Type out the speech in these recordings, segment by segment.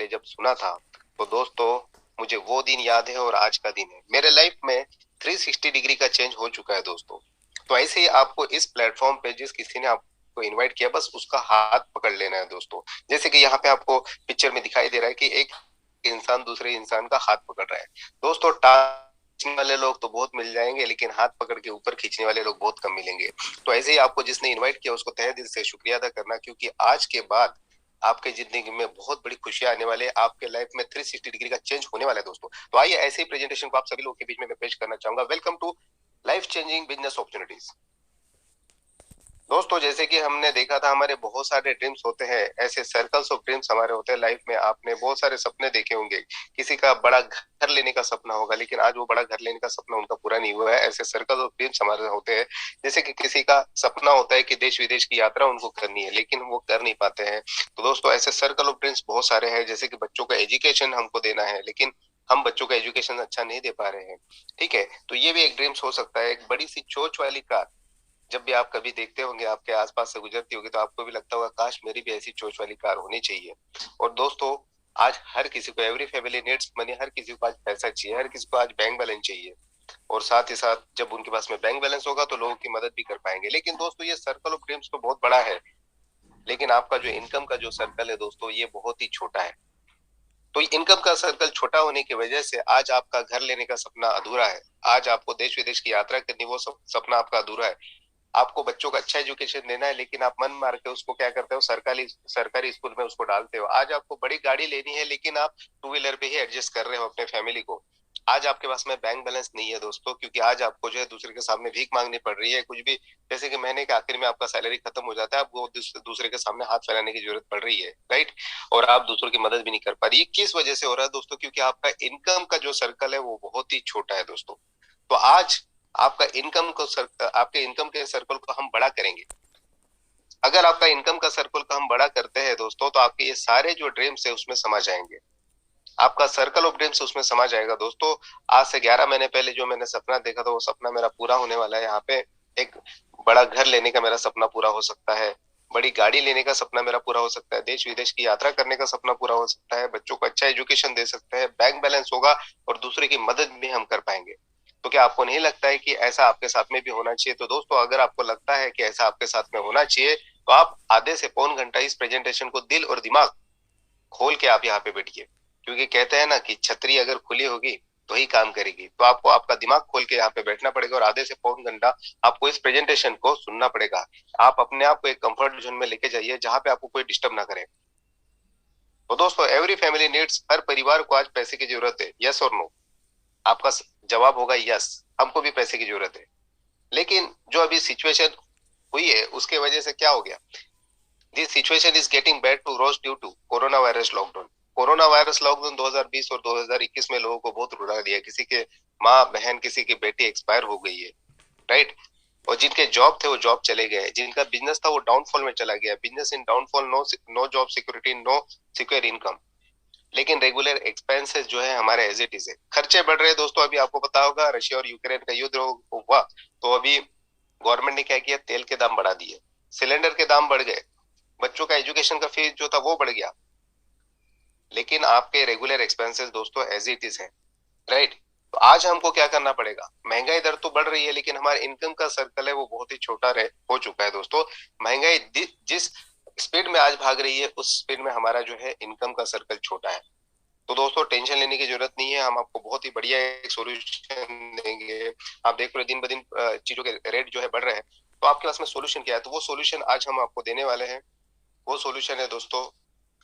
पहले जब सुना था तो दोस्तों मुझे वो दिन याद है और आज का दिन है। मेरे लाइफ में 360 डिग्री का चेंज हो चुका है दोस्तों। तो ऐसे ही आपको इस प्लेटफॉर्म पे जिस किसी ने आपको इनवाइट किया, बस उसका हाथ पकड़ लेना है दोस्तों। जैसे कि यहाँ पे आपको पिक्चर में दिखाई दे रहा है कि एक इंसान दूसरे इंसान का हाथ पकड़ रहा है। दोस्तों खींचने वाले लोग तो बहुत मिल जाएंगे, लेकिन हाथ पकड़ के ऊपर खींचने वाले लोग बहुत कम मिलेंगे। तो ऐसे ही आपको जिसने इनवाइट किया उसको तहे दिल से शुक्रिया अदा करना, क्योंकि आज के बाद आपके जिंदगी में बहुत बड़ी खुशियां आने वाले, आपके लाइफ में 360 डिग्री का चेंज होने वाला है दोस्तों। तो आइए ऐसे ही प्रेजेंटेशन को आप सभी लोगों के बीच में मैं पेश करना चाहूंगा। Welcome to life changing business opportunities. दोस्तों जैसे कि हमने देखा था, हमारे बहुत सारे ड्रीम्स होते हैं, ऐसे सर्कल्स ऑफ ड्रीम्स हमारे होते हैं लाइफ में। आपने बहुत सारे सपने देखे होंगे, किसी का बड़ा घर लेने का सपना होगा, लेकिन आज वो बड़ा घर लेने का सपना उनका पूरा नहीं हुआ है। ऐसे सर्कल ऑफ ड्रीम्स हमारे होते हैं। जैसे कि किसी का सपना होता है कि देश विदेश की यात्रा उनको करनी है, लेकिन वो कर नहीं पाते हैं। तो दोस्तों ऐसे सर्कल ऑफ ड्रीम्स बहुत सारे हैं। जैसे कि बच्चों का एजुकेशन हमको देना है, लेकिन हम बच्चों का एजुकेशन अच्छा नहीं दे पा रहे हैं। ठीक है, तो ये भी एक ड्रीम्स हो सकता है। एक बड़ी सी चोंच वाली कार जब भी आप कभी देखते होंगे, आपके आसपास से गुजरती होगी, तो आपको भी लगता होगा काश मेरी भी ऐसी चोंच वाली कार होनी चाहिए। और दोस्तों आज हर किसी को, एवरी फैमिली नीड्स मनी, हर किसी को आज पैसा चाहिए, हर किसी को आज बैंक बैलेंस चाहिए। और साथ ही साथ जब उनके पास में बैंक बैलेंस होगा तो लोगों की मदद भी कर पाएंगे। लेकिन दोस्तों ये सर्कल ऑफ ड्रीम्स तो बहुत बड़ा है, लेकिन आपका जो इनकम का जो सर्कल है दोस्तों, ये बहुत ही छोटा है। तो इनकम का सर्कल छोटा होने की वजह से आज आपका घर लेने का सपना अधूरा है। आज आपको देश विदेश की यात्रा करनी, वो सपना आपका अधूरा है। आपको बच्चों को अच्छा एजुकेशन देना है, लेकिन आप मन मार के उसको क्या करते हो, सरकारी सरकारी स्कूल में उसको डालते हो। आज आपको बड़ी गाड़ी लेनी है, लेकिन आप टू व्हीलर पे ही एडजस्ट कर रहे हो अपने फैमिली को। आज आपके पास में बैंक बैलेंस नहीं है दोस्तों, क्योंकि आज आपको जो है दूसरे के सामने भीख मांगनी पड़ रही है। कुछ भी जैसे कि महीने के आखिर में आपका सैलरी खत्म हो जाता है, आपको दूसरे के सामने हाथ फैलाने की जरूरत पड़ रही है, राइट। और आप दूसरों की मदद भी नहीं कर पा रही। ये किस वजह से हो रहा है दोस्तों? क्योंकि आपका इनकम का जो सर्कल है वो बहुत ही छोटा है दोस्तों। तो आज आपका आपके इनकम के सर्कल को हम बड़ा करेंगे। अगर आपका इनकम का सर्कल को हम बड़ा करते हैं दोस्तों, तो आपके ये सारे जो ड्रीम्स है उसमें समा जाएंगे। आपका सर्कल ऑफ ड्रीम्स उसमें समा जाएगा दोस्तों। आज से 11 महीने पहले जो मैंने सपना देखा था, वो सपना मेरा पूरा होने वाला है। यहाँ पे एक बड़ा घर लेने का मेरा सपना पूरा हो सकता है, बड़ी गाड़ी लेने का सपना मेरा पूरा हो सकता है, देश विदेश की यात्रा करने का सपना पूरा हो सकता है, बच्चों को अच्छा एजुकेशन दे सकते हैं, बैंक बैलेंस होगा और दूसरे की मदद भी हम कर पाएंगे। तो क्या आपको नहीं लगता है कि ऐसा आपके साथ में भी होना चाहिए? तो दोस्तों अगर आपको लगता है कि ऐसा आपके साथ में होना चाहिए, तो आप आधे से पौन घंटा इस प्रेजेंटेशन को दिल और दिमाग खोल के आप यहाँ पे बैठिए। क्योंकि कहते हैं ना कि छतरी अगर खुली होगी तो ही काम करेगी। तो आपको आपका दिमाग खोल के यहाँ पे बैठना पड़ेगा और आधे से पौन घंटा आपको इस प्रेजेंटेशन को सुनना पड़ेगा। आप अपने आप को एक कंफर्ट जोन में लेके जाइए, जहां पे आपको कोई डिस्टर्ब ना करे। तो दोस्तों एवरी फैमिली नीड्स, हर परिवार को आज पैसे की जरूरत है, यस और नो? आपका जवाब होगा यस, हमको भी पैसे की जरूरत है। लेकिन जो अभी सिचुएशन हुई है उसके वजह से क्या हो गया, this situation is getting bad to worse due to corona virus lockdown. Corona virus lockdown 2020 और 2021 में लोगों को बहुत रुला दिया। किसी के माँ बहन, किसी की बेटी एक्सपायर हो गई है, राइट। और जिनके जॉब थे वो जॉब चले गए, जिनका बिजनेस था वो डाउनफॉल में चला गया। Business in downfall, no no job security, no secure income. लेकिन रेगुलर एक्सपेंसेस जो है हमारे एज इट इज है। खर्चे बढ़ रहे हैं दोस्तों। अभी आपको पता होगा रशिया और यूक्रेन का युद्ध हुआ, तो अभी गवर्नमेंट ने क्या किया, तेल के दाम बढ़ा दिए, सिलेंडर के दाम बढ़ गए, बच्चों का एजुकेशन का फीस जो था वो बढ़ गया। लेकिन आपके रेगुलर एक्सपेंसेस दोस्तों एज इट इज है, राइट। तो आज हमको क्या करना पड़ेगा, महंगाई दर तो बढ़ रही है, लेकिन हमारे इनकम का सर्कल है वो बहुत ही छोटा हो चुका है दोस्तों। महंगाई जिस स्पीड में आज भाग रही है, उस स्पीड में हमारा जो है इनकम का सर्कल छोटा है। तो दोस्तों टेंशन लेने की जरूरत नहीं है, हम आपको बहुत ही बढ़िया एक सोल्यूशन देंगे। आप देख रहे हो दिन ब दिन चीजों के रेट जो है बढ़ रहे हैं, तो आपके पास में सोल्यूशन क्या है? तो वो सोल्यूशन आज हम आपको देने वाले हैं। वो सोल्यूशन है दोस्तों,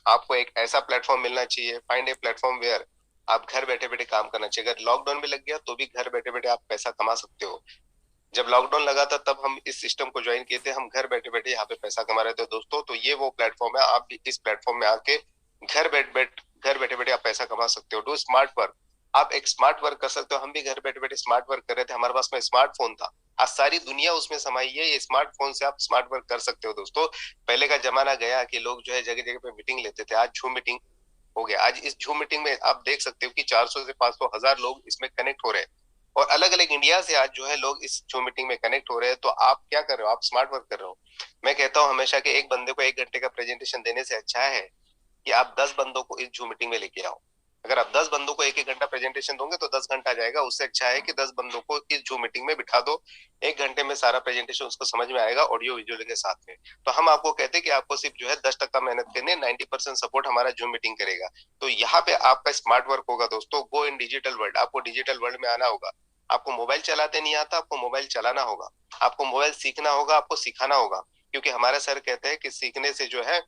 आपको एक ऐसा प्लेटफॉर्म मिलना चाहिए, फाइंड ए प्लेटफॉर्म वेयर आप घर बैठे बैठे काम करना चाहिए। अगर लॉकडाउन भी लग गया तो भी घर बैठे बैठे आप पैसा कमा सकते हो। जब लॉकडाउन लगा था तब हम इस सिस्टम को ज्वाइन किए थे, हम घर बैठे बैठे यहाँ पे पैसा कमा रहे थे दोस्तों। तो ये वो प्लेटफॉर्म है, आप भी इस प्लेटफॉर्म में आके घर बैठे बैठे आप पैसा कमा सकते हो। डू स्मार्ट वर्क, आप एक स्मार्ट वर्क कर सकते हो। हम भी घर बैठे बैठे स्मार्ट वर्क कर रहे थे, हमारे पास में स्मार्टफोन था। आज सारी दुनिया उसमें समाई है, ये स्मार्टफोन से आप स्मार्ट वर्क कर सकते हो दोस्तों। पहले का जमाना गया कि लोग जो है जगह जगह पे मीटिंग लेते थे, आज झूम मीटिंग हो गया। आज इस झूम मीटिंग में आप देख सकते हो कि 400 से 500 हजार लोग इसमें कनेक्ट हो रहे हैं, और अलग अलग इंडिया से आज जो है लोग इस झूम मीटिंग में कनेक्ट हो रहे हैं। तो आप क्या कर रहे हो, आप स्मार्ट वर्क कर रहे हो। मैं कहता हूँ हमेशा कि एक बंदे को 1 घंटे का प्रेजेंटेशन देने से अच्छा है कि आप 10 बंदों को इस जूम मीटिंग में लेके आओ। अगर आप 10 बंदों को एक एक घंटा प्रेजेंटेशन दोगे तो 10 घंटा जाएगा। उससे अच्छा है कि 10 बंदों को इस जूम मीटिंग में बिठा दो, 1 घंटे में सारा प्रेजेंटेशन उसको समझ में आएगा ऑडियो विजुअल के साथ में। तो हम आपको कहते हैं कि आपको सिर्फ जो है 10% मेहनत करनी है, 90% सपोर्ट हमारा जूम मीटिंग करेगा। तो यहाँ पे आपका स्मार्ट वर्क होगा दोस्तों। गो इन डिजिटल वर्ल्ड, आपको डिजिटल वर्ल्ड में आना होगा। आपको मोबाइल चलाते नहीं आता, आपको मोबाइल चलाना होगा। आपको मोबाइल सीखना होगा, आपको सिखाना होगा। क्योंकि हमारे सर कहते हैं कि सीखने से जो है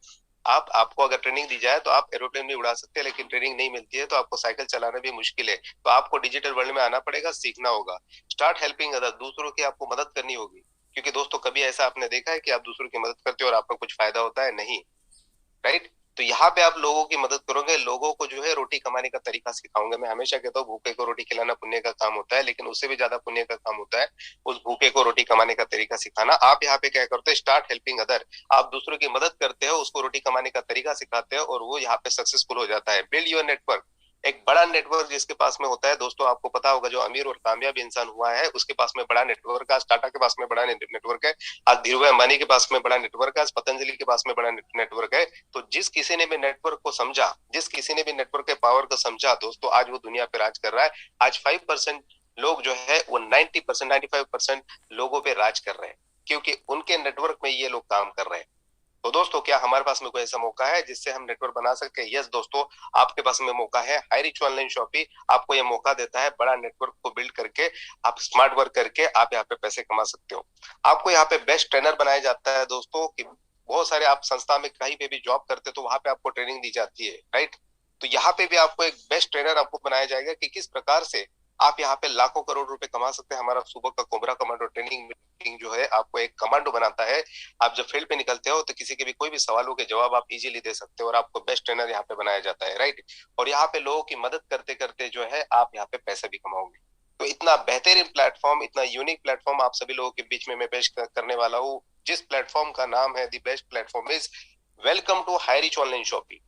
आपको अगर ट्रेनिंग दी जाए तो आप एरोप्लेन भी उड़ा सकते हैं, लेकिन ट्रेनिंग नहीं मिलती है तो आपको साइकिल चलाना भी मुश्किल है। तो आपको डिजिटल वर्ल्ड में आना पड़ेगा, सीखना होगा। स्टार्ट हेल्पिंग अदर, दूसरों की आपको मदद करनी होगी। क्योंकि दोस्तों कभी ऐसा आपने देखा है कि आप दूसरों की मदद करते हो और आपको कुछ फायदा होता है? नहीं, राइट। तो यहाँ पे आप लोगों की मदद करोगे, लोगों को जो है रोटी कमाने का तरीका सिखाऊंगा। मैं हमेशा कहता हूँ भूखे को रोटी खिलाना पुण्य का काम होता है, लेकिन उससे भी ज्यादा पुण्य का काम होता है उस भूखे को रोटी कमाने का तरीका सिखाना। आप यहाँ पे क्या करते हो? स्टार्ट हेल्पिंग अदर, आप दूसरों की मदद करते हो, उसको रोटी कमाने का तरीका सिखाते हो और वो यहाँ पे सक्सेसफुल हो जाता है। बिल्ड योर नेटवर्क, एक बड़ा नेटवर्क जिसके पास में होता है दोस्तों, आपको पता होगा जो अमीर और कामयाब इंसान हुआ है उसके पास में बड़ा नेटवर्क है। आज टाटा के पास में बड़ा नेटवर्क है, आज धीरू भाई अंबानी के पास में बड़ा नेटवर्क है, आज पतंजलि के पास में बड़ा नेटवर्क है। तो जिस किसी ने भी नेटवर्क को समझा, जिस किसी ने भी नेटवर्क के पावर को समझा दोस्तों, आज वो दुनिया पे राज कर रहा है। आज 5% लोग जो है वो 90%, 95% लोगों पे राज कर रहे हैं, क्योंकि उनके नेटवर्क में ये लोग काम कर रहे हैं। तो दोस्तों क्या हमारे पास में कोई ऐसा मौका है जिससे हम नेटवर्क बना सकते हैं? यस दोस्तों, आपके पास में मौका है। हाईरिच ऑनलाइन शॉपिंग आपको ये मौका देता है, बड़ा नेटवर्क को बिल्ड करके आप स्मार्ट वर्क करके आप यहाँ पे पैसे कमा सकते हो। आपको यहाँ पे बेस्ट ट्रेनर बनाया जाता है दोस्तों। कि बहुत सारे आप संस्था में कहीं पे भी जॉब करते तो वहां पे आपको ट्रेनिंग दी जाती है, राइट। तो यहाँ पे भी आपको एक बेस्ट ट्रेनर आपको बनाया जाएगा कि किस प्रकार से आप यहाँ पे लाखों करोड़ रुपए कमा सकते हैं। हमारा सुबह का कोबरा कमांडो ट्रेनिंग मीटिंग जो है आपको एक कमांडो बनाता है। आप जब फील्ड पे निकलते हो तो किसी के भी कोई भी सवालों के जवाब आप इजीली दे सकते हो और आपको बेस्ट ट्रेनर यहाँ पे बनाया जाता है, राइट। और यहाँ पे लोगों की मदद करते करते जो है आप यहाँ पे पैसे भी कमाओगे। तो इतना बेहतरीन प्लेटफॉर्म, इतना यूनिक प्लेटफॉर्म आप सभी लोगों के बीच में मैं पेश करने वाला हूँ, जिस प्लेटफॉर्म का नाम है the best platform is welcome to Hirich online shopping.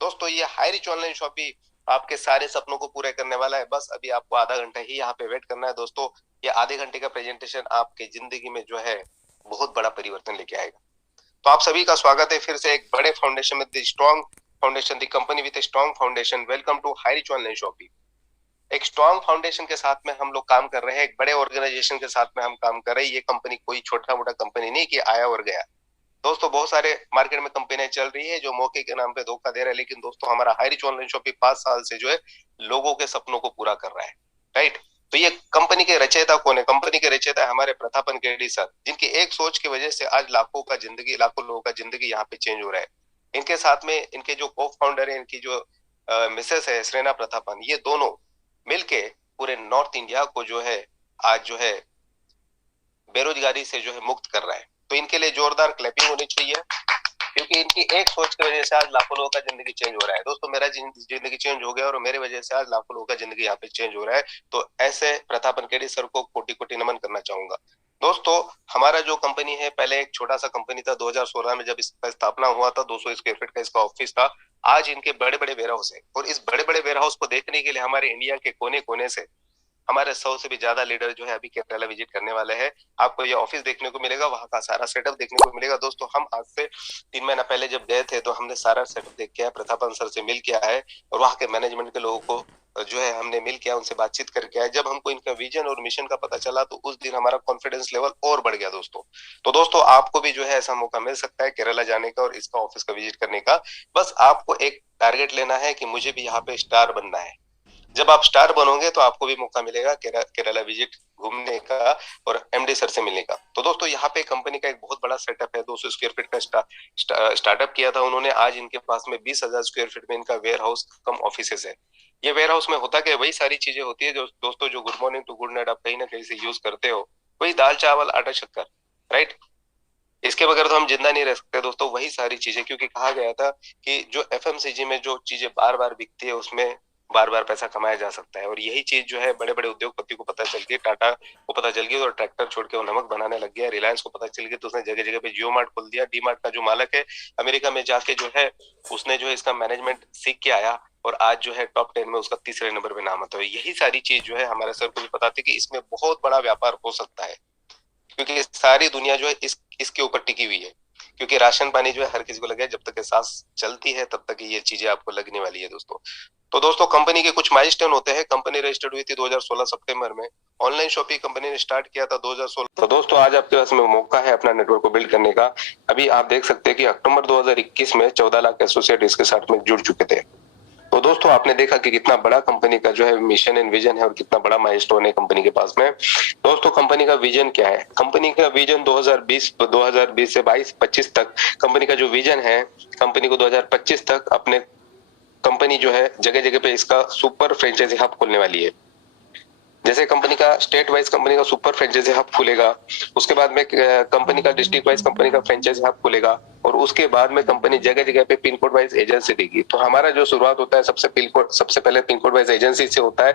दोस्तों ये हाईरिच ऑनलाइन शॉपिंग आपके सारे सपनों को पूरा करने वाला है। बस अभी आपको आधा घंटा ही यहाँ पे वेट करना है दोस्तों। ये आधे घंटे का प्रेजेंटेशन आपके जिंदगी में जो है बहुत बड़ा परिवर्तन लेके आएगा। तो आप सभी का स्वागत है फिर से एक बड़े फाउंडेशन में, the strong foundation, the company with a strong foundation. Welcome to Hirich online shopping. एक स्ट्रॉन्ग फाउंडेशन के साथ में हम लोग काम कर रहे हैं, एक बड़े ऑर्गेनाइजेशन के साथ में हम काम कर रहे हैं। ये कंपनी कोई छोटा मोटा कंपनी नहीं कि आया और गया। दोस्तों बहुत सारे मार्केट में कंपनियां चल रही है जो मौके के नाम पे धोखा दे रहा है, लेकिन दोस्तों हमारा हाईरिच ऑनलाइन शॉपिंग 5 साल से जो है लोगों के सपनों को पूरा कर रहा है, राइट। तो ये कंपनी के रचयिता कौन है? कंपनी के रचयिता है हमारे प्रतापन केडी सर, जिनकी एक सोच की वजह से आज लाखों लोगों का जिंदगी यहाँ पे चेंज हो रहा है। इनके साथ में इनके जो को फाउंडर है, इनकी जो मिसेस है श्रेना प्रतापन, ये दोनों मिलके पूरे नॉर्थ इंडिया को जो है आज जो है बेरोजगारी से जो है मुक्त कर रहा है। तो इनके लिए जोरदार क्लैपिंग होनी चाहिए, क्योंकि इनकी एक सोच की वजह से आज लाखों लोगों का जिंदगी चेंज हो रहा है। दोस्तों मेरा जिंदगी चेंज हो गया और मेरे वजह से आज लाखों लोगों का जिंदगी यहाँ पे चेंज हो रहा है। तो ऐसे प्रतापन केडी सर को कोटि कोटि नमन करना चाहूंगा। दोस्तों हमारा जो कंपनी है पहले एक छोटा सा कंपनी था। 2016 में जब इसका स्थापना हुआ था, 200 स्क्वायर फीट का इसका ऑफिस था। आज इनके बड़े बड़े वेयर हाउस है और इस बड़े बड़े वेयर हाउस को देखने के लिए हमारे इंडिया के कोने कोने से हमारे 100 से भी ज्यादा लीडर जो है अभी केरला विजिट करने वाले हैं। आपको ये ऑफिस देखने को मिलेगा, वहां का सारा सेटअप देखने को मिलेगा। दोस्तों हम आज से 3 महीना पहले जब गए थे तो हमने सारा सेटअप देख के आए, प्रतापन सर से मिल के आए और वहां के मैनेजमेंट के लोगों को जो है हमने मिल के उनसे बातचीत करके आए। जब हमको इनका विजन और मिशन का पता चला तो उस दिन हमारा कॉन्फिडेंस लेवल और बढ़ गया दोस्तों। तो दोस्तों आपको भी जो है ऐसा मौका मिल सकता है केरला जाने का और इसका ऑफिस का विजिट करने का। बस आपको एक टारगेट लेना है कि मुझे भी यहाँ पे स्टार बनना है। जब आप स्टार बनोगे तो आपको भी मौका मिलेगा केरला विजिट घूमने का और एमडी सर से मिलने का। तो दोस्तों यहाँ पे कंपनी का एक बहुत बड़ा सेटअप है। 200 स्क्वायर फीट का स्टार्टअप किया था उन्होंने। आज इनके पास में 20,000 स्क्वायर फीट में इनका वेयर हाउस कम ऑफिस है। ये वेयर हाउस में होता क्या, वही सारी चीजें होती है जो दोस्तों जो good morning to good night आप कहीं ना कहीं से यूज करते हो, वही दाल चावल आटा शक्कर, राइट। इसके बगैर तो हम जिंदा नहीं रह सकते दोस्तों। वही सारी चीजें, क्योंकि कहा गया था कि जो एफएमसीजी में जो चीजें बार बार बिकती है उसमें बार बार पैसा कमाया जा सकता है। और यही चीज जो है बड़े बड़े उद्योगपति को पता चल गई, टाटा को पता चल गई और ट्रैक्टर छोड़ के वो नमक बनाने लग गया। रिलायंस को पता चल गया तो उसने जगह जगह पे जियो मार्ट खोल दिया। डी मार्ट का जो मालक है अमेरिका में जाके जो है उसने जो है इसका मैनेजमेंट सीख के आया और आज जो है टॉप 10 में उसका तीसरे नंबर पे नाम आता है। यही सारी चीज जो है हमारे सर को भी पता थी कि इसमें बहुत बड़ा व्यापार हो सकता है, क्योंकि सारी दुनिया जो है इसके ऊपर टिकी हुई है। क्योंकि राशन पानी जो है हर किसी को लगे, जब तक सांस चलती है तब तक ये चीजें आपको लगने वाली है दोस्तों। तो दोस्तों कंपनी के कुछ माइलस्टोन होते हैं। कंपनी रजिस्टर्ड हुई थी 2016 सितंबर में। ऑनलाइन शॉपिंग कंपनी ने स्टार्ट किया था 2016। तो दोस्तों आज आपके पास में मौका है अपना नेटवर्क को बिल्ड करने का। अभी आप देख सकते हैं कि अक्टूबर 2021 में 14 लाख एसोसिएट इसके साथ में जुड़ चुके थे। तो दोस्तों आपने देखा कि कितना बड़ा कंपनी का जो है मिशन एंड विजन है और कितना बड़ा माइलस्टोन है कंपनी के पास में। दोस्तों कंपनी का विजन क्या है? कंपनी का विजन 2020 से 22-25 तक कंपनी का जो विजन है, कंपनी को 2025 तक अपने कंपनी जो है जगह जगह पे इसका सुपर फ्रेंचाइजी हब खोलने वाली है। जैसे कंपनी का स्टेट वाइज कंपनी का सुपर फ्रेंचाइजी हब खुलेगा, उसके बाद में कंपनी का डिस्ट्रिक्ट वाइज कंपनी का फ्रेंचाइजी हब खुलेगा, और उसके बाद में कंपनी जगह जगह पे पिन कोड वाइज एजेंसी देगी। तो हमारा जो शुरुआत होता है सबसे पहले पिन कोड वाइज एजेंसी से होता है।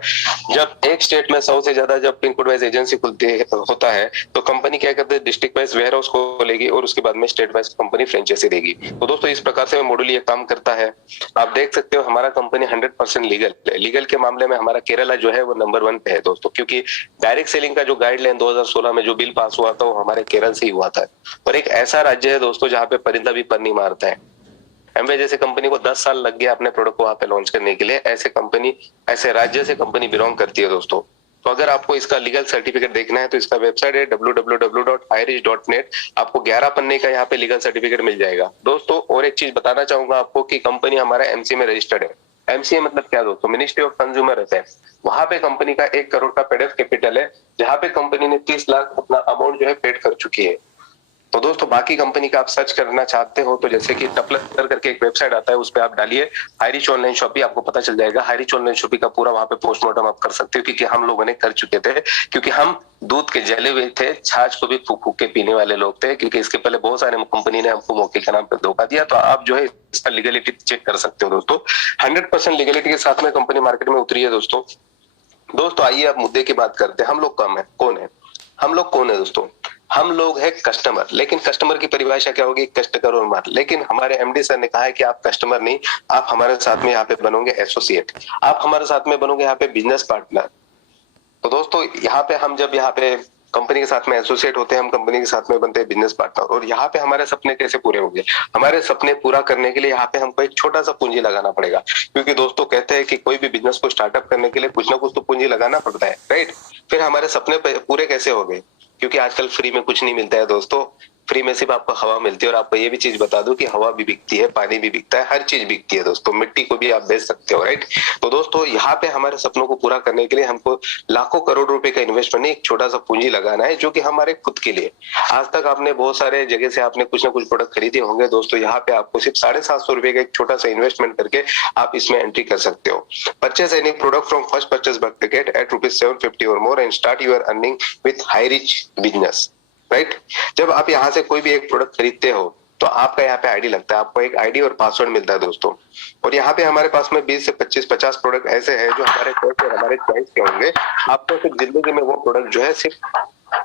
जब एक स्टेट में 100 से ज्यादा जब पिन कोड वाइज एजेंसी खुलती होता है तो कंपनी क्या करते हैं, डिस्ट्रिक्ट वाइज वेयर हाउस खोलेगी और उसके बाद में स्टेट वाइज कंपनी फ्रेंचाइजी देगी। तो दोस्तों इस प्रकार से मॉड्यूल ये काम करता है। आप देख सकते हो हमारा कंपनी 100% लीगल है। लीगल के मामले में हमारा केरला जो है वो नंबर 1 पे है दोस्तों, क्योंकि डायरेक्ट सेलिंग का जो गाइडलाइन 2016 में जो बिल पास हुआ था वो हमारे केरल से ही हुआ था। और एक ऐसा राज्य है दोस्तों जहाँ पे परिंदा भी पर नहीं मारता है। एमवे जैसे कंपनी को 10 साल लग गया अपने प्रोडक्ट को वहां पे लॉन्च करने के लिए। ऐसे राज्य से कंपनी बिलोंग करती है दोस्तों। तो अगर आपको इसका लीगल सर्टिफिकेट देखना है तो इसका वेबसाइट है www.hirich.net। आपको 11 पन्ने का यहाँ पे लीगल सर्टिफिकेट मिल जाएगा दोस्तों। और एक चीज बताना चाहूंगा आपको कि कंपनी हमारा एमसीए में रजिस्टर्ड है। एमसीए मतलब क्या दोस्तों? Ministry of consumer affairs. वहां पे कंपनी का 1 करोड़ का पेड अप कैपिटल है, जहां पे कंपनी ने 30 लाख अपना अमाउंट जो है पेड कर चुकी है। तो दोस्तों बाकी कंपनी का आप सर्च करना चाहते हो तो जैसे कि टपलर करके एक वेबसाइट आता है, उस पर आप डालिए हाईरिच ऑनलाइन शॉपिंग, आपको पता चल जाएगा। हाईरिच ऑनलाइन शॉपिंग का पूरा वहां पे पोस्टमार्टम आप कर सकते हो, क्योंकि हम लोगों ने कर चुके थे। क्योंकि हम दूध के जले हुए थे, छाछ को भी फूक फूक के पीने वाले लोग थे, क्योंकि इसके पहले बहुत सारे कंपनी ने हमको मौके के नाम पर धोखा दिया। तो आप जो है इसका लीगलिटी चेक कर सकते हो दोस्तों। 100% लीगलिटी के साथ में कंपनी मार्केट में उतरी है दोस्तों। दोस्तों आइए अब मुद्दे की बात करते हैं। हम लोग कौन है? हम लोग कौन है दोस्तों? हम लोग है कस्टमर। लेकिन कस्टमर की परिभाषा क्या होगी? कष्ट करो और मार। लेकिन हमारे एमडी सर ने कहा है कि आप कस्टमर नहीं, आप हमारे साथ में यहाँ पे बनोगे एसोसिएट, आप हमारे साथ में बनोगे यहाँ पे बिजनेस पार्टनर। तो दोस्तों यहाँ पे हम जब यहाँ पे कंपनी के साथ में एसोसिएट होते हैं, हम कंपनी के साथ में बनते हैं बिजनेस पार्टनर। और यहाँ पे हमारे सपने कैसे पूरे होंगे? हमारे सपने पूरा करने के लिए यहाँ पे हमको एक छोटा सा पूंजी लगाना पड़ेगा। क्योंकि दोस्तों कहते हैं कि कोई भी बिजनेस को स्टार्टअप करने के लिए कुछ ना कुछ तो पूंजी लगाना पड़ता है, राइट? फिर हमारे सपने पूरे कैसे हो गए? क्योंकि आजकल फ्री में कुछ नहीं मिलता है दोस्तों। फ्री में सिर्फ आपको हवा मिलती है। और आपको ये भी चीज बता दूं कि हवा भी बिकती है, पानी भी बिकता है, हर चीज बिकती है दोस्तों। मिट्टी को भी आप बेच सकते हो, राइट? तो दोस्तों यहाँ पे हमारे सपनों को पूरा करने के लिए हमको लाखों करोड़ रुपए का इन्वेस्टमेंट नहीं, एक छोटा सा पूंजी लगाना है, जो कि हमारे खुद के लिए। आज तक आपने बहुत सारे जगह से आपने कुछ ना कुछ प्रोडक्ट खरीदे होंगे दोस्तों। यहाँ पे आपको सिर्फ 750 रुपए का एक छोटा सा इन्वेस्टमेंट करके आप इसमें एंट्री कर सकते हो। Purchase any product from first purchase bucket at ₹750 और more and start your earning with high rich business, right? जब आप यहाँ से कोई भी एक प्रोडक्ट खरीदते हो तो आपका यहाँ पे आईडी लगता है, आपको एक आईडी और पासवर्ड मिलता है दोस्तों। और यहाँ पे हमारे पास में 20 से 25-50 प्रोडक्ट ऐसे हैं जो हमारे टेस्ट और हमारे चॉइस के होंगे। आपको सिर्फ जिंदगी में वो प्रोडक्ट जो है सिर्फ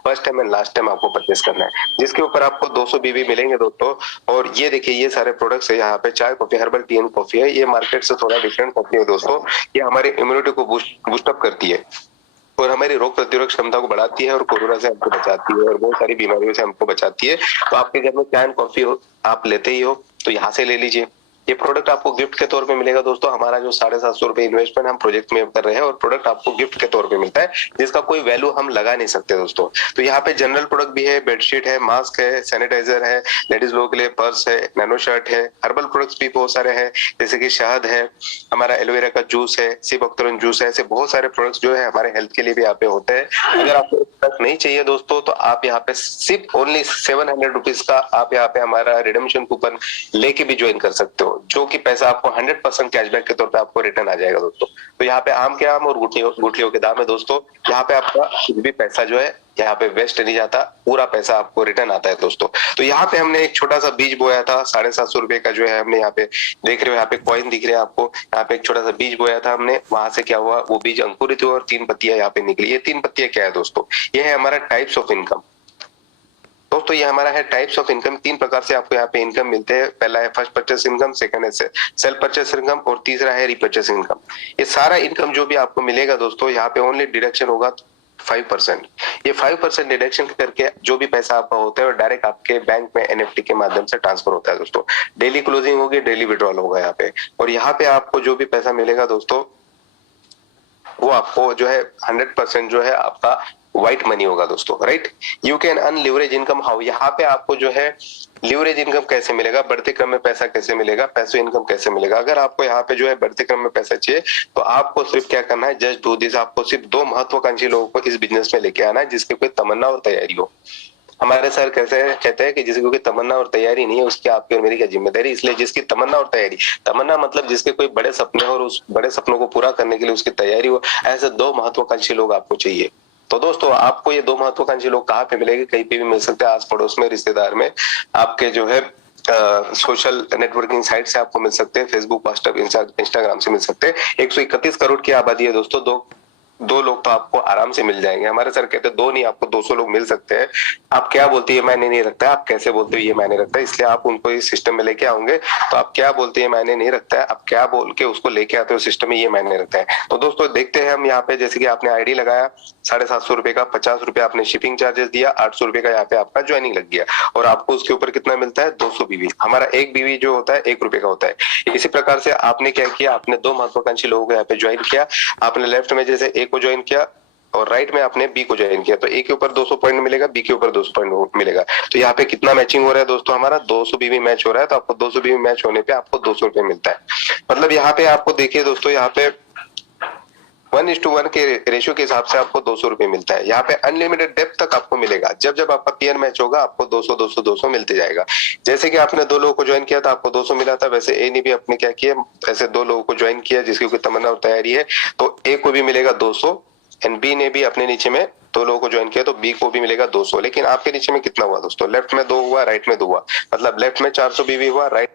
first time and last time आपको परचेस करना है, जिसके ऊपर आपको 200 बीबी मिलेंगे दोस्तों। और ये देखिए ये सारे प्रोडक्ट्स है यहाँ पे। चाय coffee, herbal tea and coffee है। ये मार्केट से थोड़ा डिफरेंट कॉफी है दोस्तों। ये हमारी इम्यूनिटी को बूस्टअप करती है और हमारी रोग प्रतिरोधक क्षमता को बढ़ाती है और कोरोना से हमको बचाती है और बहुत सारी बीमारियों से हमको बचाती है। तो आपके घर में चाय एंड कॉफी आप लेते ही हो तो यहाँ से ले लीजिए। ये प्रोडक्ट आपको गिफ्ट के तौर पे मिलेगा दोस्तों। हमारा जो 750 रुपए इन्वेस्टमेंट हम प्रोजेक्ट में कर रहे हैं और प्रोडक्ट आपको गिफ्ट के तौर पे मिलता है, जिसका कोई वैल्यू हम लगा नहीं सकते दोस्तों। तो यहाँ पे जनरल प्रोडक्ट भी है, बेडशीट है, मास्क है, सैनिटाइजर है, लेडीज लोगों के लिए पर्स है, नैनो शर्ट है, हर्बल प्रोडक्ट्स भी बहुत सारे हैं, जैसे कि शहद है, हमारा एलोवेरा का जूस है, सिबोक्तरन जूस है। ऐसे बहुत सारे प्रोडक्ट्स जो है हमारे हेल्थ के लिए भी यहाँ पे होते हैं। अगर आपको प्रोडक्ट नहीं चाहिए दोस्तों तो आप यहाँ पे सिर्फ ओनली 700 रुपीज का आप यहाँ पे हमारा रिडेम्पशन कूपन लेके भी ज्वाइन कर सकते हो, जो कि पैसा आपको 100% कैशबैक के तौर पे आपको रिटर्न आ जाएगा दोस्तों। तो यहाँ पे आम के आम और गुठलियों के दाम है दोस्तों। यहाँ पे आपका कुछ भी पैसा जो है यहाँ पे वेस्ट नहीं जाता, पूरा पैसा आपको रिटर्न आता है दोस्तों। तो यहाँ पे हमने एक छोटा सा बीज बोया था, 750 रुपए का जो है हमने यहाँ पे देख रहे हो, यहाँ पे कॉइन दिख रहे हैं आपको। यहाँ पे एक छोटा सा बीज बोया था हमने, वहां से क्या हुआ, वो बीज अंकुरित हुआ और 3 पत्तियां यहाँ पे निकली। ये 3 पत्तियां क्या है दोस्तों? ये है हमारा टाइप्स ऑफ इनकम दोस्तों। ये हमारा है टाइप्स ऑफ इनकम। 3 प्रकार से आपको यहाँ पे इनकम मिलते हैं। पहला है फर्स्ट परचेस इनकम, सेकंड है सेल्फ परचेस इनकम और तीसरा है रीपरचेस इनकम। ये सारा इनकम जो भी आपको मिलेगा दोस्तों, यहाँ पे ओनली डिडक्शन होगा 5%। ये 5% डिडक्शन करके जो भी पैसा आपका होता है वो डायरेक्ट आपके बैंक में एनएफटी के माध्यम से ट्रांसफर होता है दोस्तों। डेली क्लोजिंग होगी, डेली विड्रॉल होगा यहाँ पे, और यहाँ पे आपको जो भी पैसा मिलेगा दोस्तों वो आपको जो है 100% जो है आपका व्हाइट मनी होगा दोस्तों, right. You can earn leverage income how, यहाँ पे आपको जो है लिवरेज इनकम कैसे मिलेगा, बढ़ते क्रम में पैसा कैसे मिलेगा, पैसो इनकम कैसे मिलेगा। अगर आपको यहाँ पे जो है बढ़ते क्रम में पैसा चाहिए तो आपको सिर्फ क्या करना है, जस्ट डू दिस। आपको सिर्फ 2 महत्वाकांक्षी लोगों को इस बिजनेस में लेके आना है जिसके कोई तमन्ना और तैयारी हो। हमारे सर कैसे कहते हैं कि जिसकी कोई तमन्ना और तैयारी नहीं है उसकी आपकी और मेरी क्या जिम्मेदारी। इसलिए जिसकी तमन्ना और तैयारी, तमन्ना मतलब जिसके कोई बड़े सपने हो और उस बड़े सपनों को पूरा करने के लिए उसकी तैयारी हो, ऐसे 2 महत्वाकांक्षी लोग आपको चाहिए। तो दोस्तों आपको ये 2 महत्वाकांक्षी लोग कहाँ पे मिलेंगे, कहीं पे भी मिल सकते हैं, आस पड़ोस में, रिश्तेदार में, आपके जो है सोशल नेटवर्किंग साइट से आपको मिल सकते हैं, फेसबुक, व्हाट्सएप, इंस्टाग्राम से मिल सकते हैं। 131 करोड़ की आबादी है दोस्तों, दो लोग तो आपको आराम से मिल जाएंगे। हमारे सर कहते हैं 2 नहीं, आपको 200 लोग मिल सकते हैं। आप क्या बोलते हैं ये मायने नहीं रखता है, आप कैसे बोलते हो ये मायने रखता है। इसलिए आप उनको इस सिस्टम में लेके आओगे तो आप क्या बोलते हैं मायने नहीं रखता है, आप क्या बोल के उसको लेके आते हो सिस्टम में, ये मायने रखता है। तो दोस्तों देखते हैं हम यहाँ पे, जैसे कि आपने आईडी लगाया 750 रुपए का, 50 रुपए आपने शिपिंग चार्जेस दिया, 800 रुपए का यहाँ पे आपका ज्वाइनिंग लग गया, और आपको उसके ऊपर कितना मिलता है, 200 बीवी। हमारा एक बीवी जो होता है 1 रुपए का होता है। इसी प्रकार से आपने क्या किया, आपने 2 महत्वाकांक्षी लोगों को यहाँ पे ज्वाइन किया। आपने लेफ्ट में जैसे ए को ज्वाइन किया और राइट में आपने बी को ज्वाइन किया, तो ए के ऊपर 200 पॉइंट मिलेगा, बी के ऊपर 200 पॉइंट मिलेगा। तो यहाँ पे कितना मैचिंग हो रहा है दोस्तों, हमारा 200 बीवी मैच हो रहा है। तो आपको 200 बीवी मैच होने पे आपको 200 रुपए मिलता है। मतलब यहाँ पे आपको देखिए दोस्तों, यहाँ पे 1:1 के रेशियो के हिसाब से आपको 200 रुपए मिलता है। यहाँ पे अनलिमिटेड डेप्थ तक आपको मिलेगा। जब जब आपका पीयर मैच होगा आपको 200 200 200 मिलते जाएगा। जैसे कि आपने 2 लोगों को ज्वाइन किया था आपको 200 मिला था, वैसे ए ने भी अपने क्या किया, ऐसे 2 लोगों को ज्वाइन किया जिसकी कोई तमन्ना और तैयारी है, तो ए को भी मिलेगा 200 एंड बी ने भी अपने नीचे में 2 लोगों को ज्वाइन किया तो बी को भी मिलेगा 200। लेकिन आपके नीचे में कितना हुआ दोस्तों, लेफ्ट में 2 हुआ, राइट में 2 हुआ, मतलब लेफ्ट में 400 बीवी हुआ, राइट।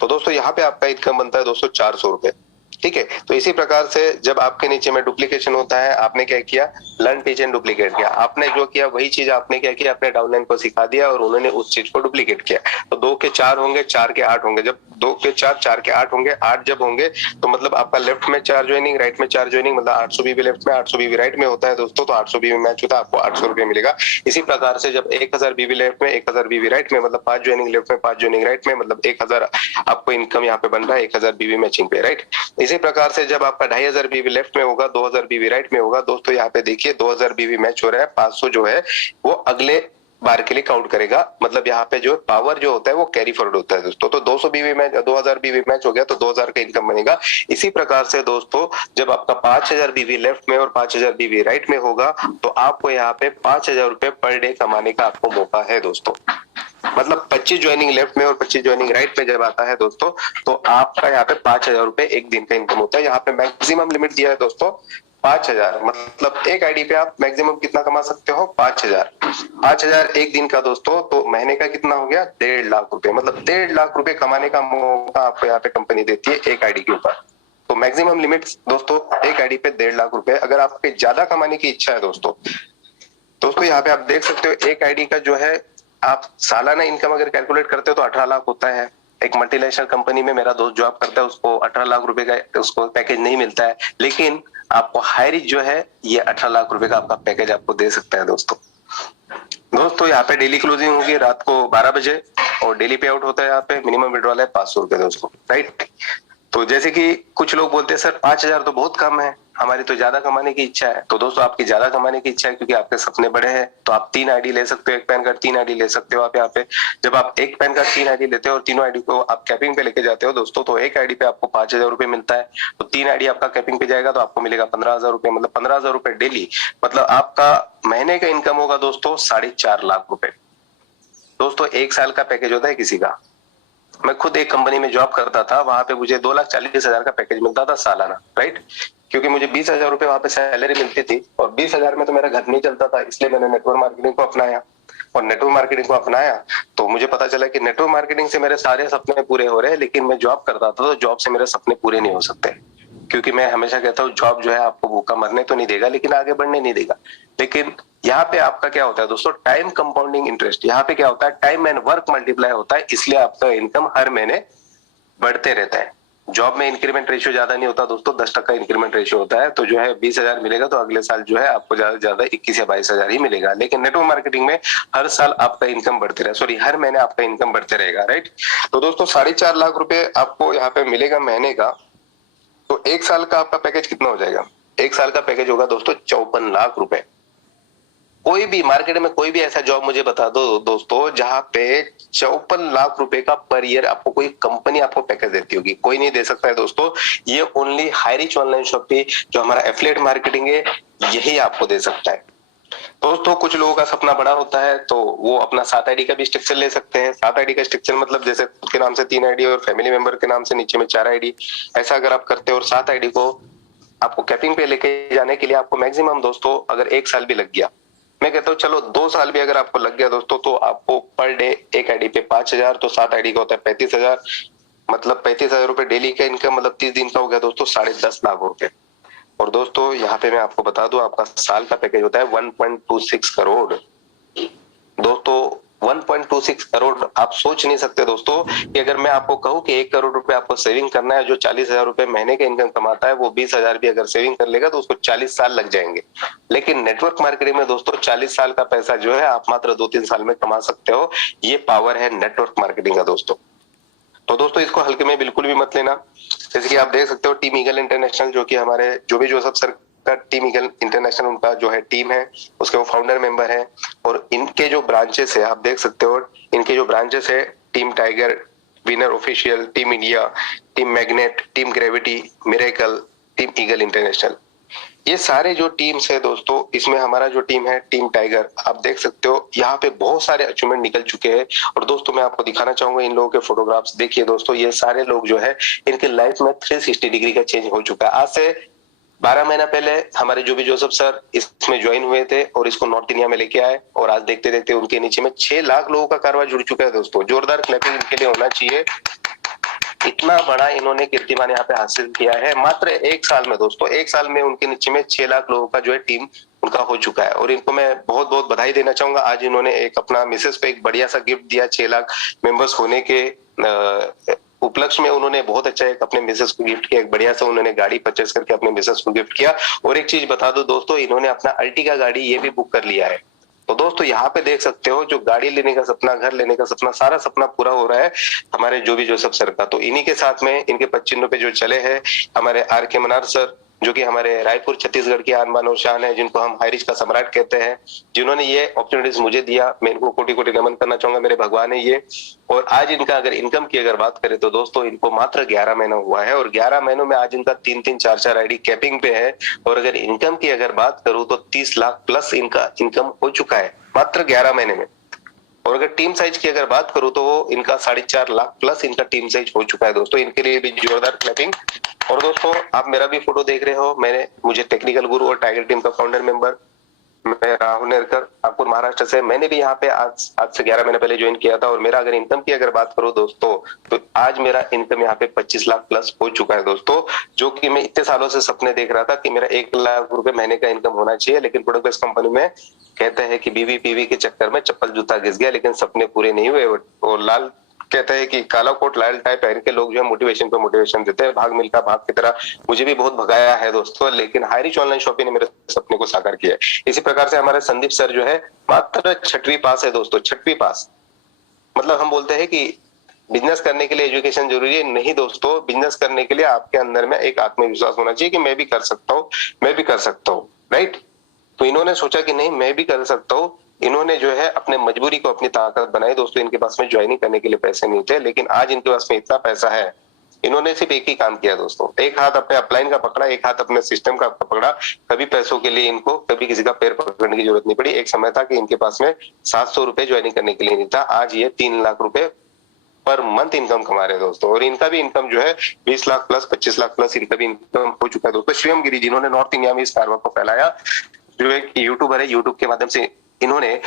तो दोस्तों यहाँ पे आपका इनकम बनता है दोस्तों 400 रुपए, ठीक है। तो इसी प्रकार से जब आपके नीचे में डुप्लीकेशन होता है, आपने क्या किया, लर्न टीच एंड डुप्लीकेट किया। आपने जो किया वही चीज आपने क्या किया, अपने डाउनलाइन को सिखा दिया और उन्होंने उस चीज को डुप्लीकेट किया। तो 2 के 4 होंगे, 4 के 8 होंगे। जब 2 के 4, 4 के 8 होंगे, 8 जब होंगे तो मतलब आपका लेफ्ट में 4 ज्वाइनिंग, राइट में 4 ज्वाइनिंग, मतलब 800 बीवी लेफ्ट में, 800 बीवी राइट में होता है दोस्तों। तो 800 बीवी मैच होता है, आपको 800 रुपए मिलेगा। इसी प्रकार से जब 1000 बीवी लेफ्ट में, 1000 बीवी राइट में, मतलब 5 ज्वाइनिंग लेफ्ट में, 5 ज्वाइनिंग राइट में, मतलब 1000 आपको इनकम यहाँ पे बन रहा है, 1000 बीवी मैचिंग पे, राइट। इसी प्रकार से जब आपका 2500 बीवी लेफ्ट में होगा, 2000 बीवी राइट में होगा दोस्तों, यहाँ पे देखिए 2000 बीवी मैच हो रहा है, 500 जो है वो अगले बार के लिए काउंट करेगा। मतलब यहाँ पे जो पावर जो होता है वो कैरी फॉरवर्ड होता है दोस्तों। तो 200 बीवी मैच, 2000 बीवी मैच हो गया तो 2000 का इनकम बनेगा। इसी प्रकार से दोस्तों जब आपका 5000 बीवी लेफ्ट में और 5000 बीवी राइट में होगा तो आपको यहाँ पे 5000 रुपए पर डे कमाने का आपको मौका है दोस्तों। मतलब 25 ज्वाइनिंग लेफ्ट में और 25 ज्वाइनिंग राइट में जब आता है दोस्तों तो आपका यहाँ पे 5000 रुपए एक दिन का इनकम होता है। यहाँ पे मैक्सिमम लिमिट दिया है दोस्तों 5000, मतलब एक आईडी पे आप मैक्सिमम कितना कमा सकते हो, 5000। 5000 एक दिन का दोस्तों, तो महीने का कितना हो गया, 1.5 लाख रुपए। मतलब 1.5 लाख रुपए कमाने का मौका आपको यहाँ पे कंपनी देती है एक आईडी के ऊपर। तो मैक्सिमम लिमिट दोस्तों एक आईडी पे 1.5 लाख रुपए। अगर आपके ज्यादा कमाने की इच्छा है दोस्तों यहाँ पे आप देख सकते हो एक आईडी का जो है आप सालाना इनकम अगर कैलकुलेट करते हो तो 18 लाख होता है। एक मल्टीनेशनल कंपनी में मेरा दोस्त जॉब करता है, उसको 18 लाख रुपए का उसको पैकेज नहीं मिलता है, लेकिन आपको हाईरिच जो है ये 18 लाख रुपए का आपका पैकेज आपको दे सकता है दोस्तों यहाँ पे डेली क्लोजिंग होगी रात को 12 बजे और डेली पे आउट होता है। यहाँ पे मिनिमम विड्रॉल है 500 रुपए दोस्तों, राइट। तो जैसे कि कुछ लोग बोलते हैं सर 5000 तो बहुत कम है, हमारी तो ज्यादा कमाने की इच्छा है। तो दोस्तों आपकी ज्यादा कमाने की इच्छा है क्योंकि आपके सपने बड़े हैं, तो आप 3 आईडी ले सकते हो, एक पैन कार्ड 3 आईडी ले सकते हो आप यहाँ पे। जब आप एक पैन कार्ड 3 आईडी लेते हो और तीनों आईडी को आप कैपिंग पे लेके जाते हो दोस्तों, तो एक आईडी पे आपको 5000 रुपए मिलता है। तो 3 आईडी आपका कैपिंग पे जाएगा तो आपको मिलेगा 15,000 रुपए, मतलब 15,000 रुपए डेली। मतलब आपका महीने का इनकम होगा दोस्तों 4.5 लाख रुपए। दोस्तों 1 साल का पैकेज होता है किसी का। मैं खुद एक कंपनी में जॉब करता था, वहां पे मुझे 2,40,000 का पैकेज मिलता था सालाना, राइट। क्योंकि मुझे 20,000 रुपए वहां पे सैलरी मिलती थी और 20,000 में तो मेरा घर नहीं चलता था, इसलिए मैंने नेटवर्क मार्केटिंग को अपनाया। और नेटवर्क मार्केटिंग को अपनाया तो मुझे पता चला कि नेटवर्क मार्केटिंग से मेरे सारे सपने पूरे हो रहे हैं, लेकिन मैं जॉब करता था तो जॉब से मेरे सपने पूरे नहीं हो सकते। क्योंकि मैं हमेशा कहता हूँ जॉब जो है आपको भूखा मरने तो नहीं देगा, लेकिन आगे बढ़ने नहीं देगा। लेकिन यहाँ पे आपका क्या होता है दोस्तों, टाइम कंपाउंडिंग इंटरेस्ट। यहाँ पे क्या होता है, टाइम एंड वर्क मल्टीप्लाई होता है, इसलिए आपका इनकम हर महीने बढ़ते रहता है। जॉब में इंक्रीमेंट रेशियो ज्यादा नहीं होता दोस्तों, 10% इंक्रीमेंट रेशियो होता है। तो जो है 20,000 मिलेगा तो अगले साल जो है आपको ज्यादा से ज्यादा 21 या 22,000 ही मिलेगा। लेकिन नेटवर्क मार्केटिंग में हर साल आपका इनकम बढ़ते रहेगा, सॉरी हर महीने आपका इनकम बढ़ते रहेगा, राइट। तो दोस्तों 4.5 लाख रुपए आपको यहाँ पे मिलेगा महीने का। तो एक साल का आपका पैकेज कितना हो जाएगा? एक साल का पैकेज होगा दोस्तों 54 लाख रुपए। कोई भी मार्केट में कोई भी ऐसा जॉब मुझे बता दो दोस्तों जहां पे 54 लाख रुपए का पर ईयर आपको कोई कंपनी आपको पैकेज देती होगी, कोई नहीं दे सकता है दोस्तों। ये ओनली हाईरिच ऑनलाइन शॉपिंग जो हमारा एफिलिएट मार्केटिंग है, यही आपको दे सकता है। दोस्तों कुछ लोगों का सपना बड़ा होता है तो वो अपना 7 आईडी का भी स्ट्रक्चर ले सकते हैं। 7 आईडी का स्ट्रक्चर मतलब जैसे खुद के नाम से 3 आईडी और फैमिली मेंबर के नाम से नीचे में 4 आईडी, ऐसा अगर आप करते हो और 7 आईडी को आपको कैपिंग पे लेके जाने के लिए आपको मैक्सिमम दोस्तों अगर 1 साल भी लग गया, मैं कहता हूँ चलो 2 साल भी अगर आपको लग गया दोस्तों, तो आपको पर डे एक आईडी पे 5,000, तो 7 आईडी का होता है 35,000, मतलब 35,000 रुपए डेली का इनकम, मतलब 30 दिन का हो गया दोस्तों 10.5 लाख रुपए। और दोस्तों यहाँ पे मैं आपको बता दूं आपका साल का पैकेज होता है 1.26 करोड़। दोस्तों 1.26 करोड़, आप सोच नहीं सकते दोस्तों कि अगर मैं आपको कहूं कि 1 करोड़ रुपए आपको सेविंग करना है, जो 40,000 रुपए महीने का इनकम कमाता है वो 20,000 भी अगर सेविंग कर लेगा तो उसको 40 साल लग जाएंगे। लेकिन नेटवर्क मार्केटिंग में दोस्तों 40 साल का पैसा जो है आप मात्र 2-3 साल में कमा सकते हो। ये पावर है नेटवर्क मार्केटिंग का दोस्तों। तो दोस्तों इसको हल्के में बिल्कुल भी मत लेना। जैसे कि आप देख सकते हो टीम ईगल इंटरनेशनल, जो कि हमारे जो भी जोसेफ सर का टीम ईगल इंटरनेशनल उनका जो है टीम है, उसके वो फाउंडर मेंबर है। और इनके जो ब्रांचेस है आप देख सकते हो, इनके जो ब्रांचेस है team tiger, winner official, team India, team magnet, team gravity, miracle, team eagle international, ये सारे जो टीम्स है दोस्तों, इसमें हमारा जो टीम है टीम टाइगर, आप देख सकते हो यहाँ पे बहुत सारे अचीवमेंट निकल चुके हैं। और दोस्तों मैं आपको दिखाना चाहूंगा इन लोगों के फोटोग्राफ्स। देखिए दोस्तों ये सारे लोग जो है इनके लाइफ में 360 डिग्री का चेंज हो चुका है। आज से 12 महीना पहले हमारे जो भी जोसेफ सर इसमें ज्वाइन हुए थे और इसको नॉर्थ इंडिया में लेके आए, और आज देखते देखते उनके नीचे में 6 लाख लोगों का कारवा जुड़ चुका है दोस्तों। जोरदार क्लैपिंग इनके लिए होना चाहिए। इतना बड़ा इन्होंने कीर्तिमान यहाँ पे हासिल किया है मात्र 1 साल में दोस्तों। 1 साल में उनके नीचे में 6 लाख लोगों का जो है टीम उनका हो चुका है। और इनको मैं बहुत बहुत बधाई देना चाहूंगा। आज इन्होंने एक अपना मिसेस को एक बढ़िया सा गिफ्ट दिया, 6 लाख मेंबर्स होने के उपलक्ष्य में उन्होंने बहुत अच्छा एक अपने मिसेस को गिफ्ट किया, एक बढ़िया सा उन्होंने गाड़ी परचेस करके अपने मिसेस को गिफ्ट किया। और एक चीज बता दो दोस्तों, इन्होंने अपना अर्टिगा गाड़ी ये भी बुक कर लिया है। तो दोस्तों यहाँ पे देख सकते हो जो गाड़ी लेने का सपना, घर लेने का सपना, सारा सपना पूरा हो रहा है हमारे जो भी जोसेफ सर का। तो इन्हीं के साथ में इनके पच्चीनों पे जो चले हैं हमारे आर के मनार सर, जो कि हमारे रायपुर छत्तीसगढ़ की आन बान और शान है, जिनको हम हाईरिच का सम्राट कहते हैं, जिन्होंने ये अपॉर्चुनिटीज मुझे दिया, मैं इनको कोटि कोटि नमन करना चाहूंगा, मेरे भगवान है ये। और आज इनका अगर इनकम की अगर बात करें तो दोस्तों इनको मात्र 11 महीना हुआ है, और 11 महीनों में आज इनका 3-3 4-4 आईडी कैपिंग पे है। और अगर इनकम की अगर बात करूं तो 30 लाख प्लस इनका इनकम हो चुका है मात्र 11 महीने में। और अगर टीम साइज की अगर बात करूं तो वो इनका 4.5 लाख प्लस इनका टीम साइज हो चुका है दोस्तों। इनके लिए भी जोरदार क्लैपिंग। और दोस्तों आप मेरा भी फोटो देख रहे हो, मुझे टेक्निकल गुरु और टाइगर टीम का फाउंडर मेंबर मैं राहुल नेरकर, नागपुर महाराष्ट्र से, मैंने भी यहाँ पे आज से 11 महीने पहले ज्वाइन किया था। और मेरा अगर इनकम की अगर बात करूं दोस्तों तो आज मेरा इनकम यहाँ पे 25 लाख प्लस हो चुका है दोस्तों। जो कि मैं इतने सालों से सपने देख रहा था कि मेरा 1 लाख रुपए महीने का इनकम होना चाहिए, लेकिन प्रोडक्ट बेस्ड कंपनी में कहते हैं कि बीवी पीवी के चक्कर में चप्पल जूता घिस गया, लेकिन सपने पूरे नहीं हुए। और लाल कहते हैं कि काला कोट लाल टाई पहन के लोग जो है मोटिवेशन पे मोटिवेशन देते हैं, भाग मिल्खा भाग की तरह मुझे भी बहुत भगाया है दोस्तों, लेकिन हाईरिच ऑनलाइन शॉपिंग ने मेरे सपने को साकार किया है। इसी प्रकार से हमारे संदीप सर जो है मात्र 6वीं पास है दोस्तों, 6वीं पास। मतलब हम बोलते हैं कि बिजनेस करने के लिए एजुकेशन जरूरी है, नहीं दोस्तों, बिजनेस करने के लिए आपके अंदर में एक आत्मविश्वास होना चाहिए कि मैं भी कर सकता हूँ, मैं भी कर सकता हूँ, राइट। तो इन्होंने सोचा कि नहीं मैं भी कर सकता हूँ। इन्होंने जो है अपने मजबूरी को अपनी ताकत बनाई दोस्तों। इनके पास में ज्वाइनिंग करने के लिए पैसे नहीं थे, लेकिन आज इनके पास में इतना पैसा है, इन्होंने सिर्फ एक ही काम किया दोस्तों, एक हाथ अपने अपलाइन का पकड़ा, एक हाथ अपने सिस्टम का पकड़ा। कभी पैसों के लिए इनको कभी किसी का पैर पकड़ने की जरूरत नहीं पड़ी। एक समय था कि इनके पास में 700 रुपए ज्वाइनिंग करने के लिए नहीं था, आज ये 3 लाख रुपए पर मंथ इनकम कमा रहे हैं दोस्तों। और इनका भी इनकम जो है 20 लाख प्लस 25 लाख प्लस इनका भी इनकम हो चुका है दोस्तों। शिवम गिरी जिन्होंने नॉर्थ इंडिया में इस कारवा को फैलाया, जो एक यूट्यूबर है, यूट्यूब के माध्यम से इन्होंने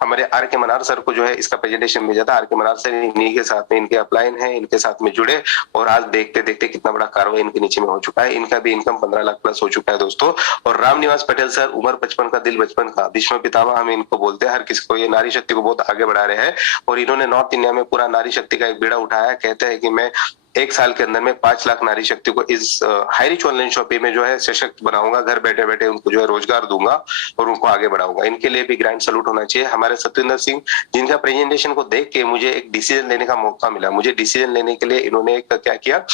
हमारे आर के मनार सर को जो है इसका प्रेजेंटेशन भेजा था। आर के मनार सर इन्हीं के साथ में इनके अपलाइन है, इनके साथ में जुड़े, और आज देखते देखते कितना बड़ा कार्य इनके नीचे में हो चुका है। इनका भी इनकम 15 लाख प्लस हो चुका है दोस्तों। और राम निवास पटेल सर, उम्र 55 का दिल बचपन का, विश्व पितामह हम इनको बोलते हैं। हर किसी को ये नारी शक्ति को बहुत आगे बढ़ा रहे हैं, और इन्होंने नॉर्थ इंडिया में पूरा नारी शक्ति का एक बीड़ा उठाया। कहते हैं कि मैं एक साल के अंदर में 5 लाख नारी शक्ति को इस हाई रिच ऑनलाइन शॉपिंग में जो है सशक्त बनाऊंगा, घर बैठे बैठे उनको जो है रोजगार दूंगा और उनको आगे बढ़ाऊंगा। इनके लिए भी ग्रैंड सैल्यूट होना चाहिए। हमारे सत्येंद्र सिंह, जिनका प्रेजेंटेशन को देख के मुझे एक डिसीजन लेने का मौका मिला, मुझे डिसीजन लेने के लिए इन्होंने क्या किया,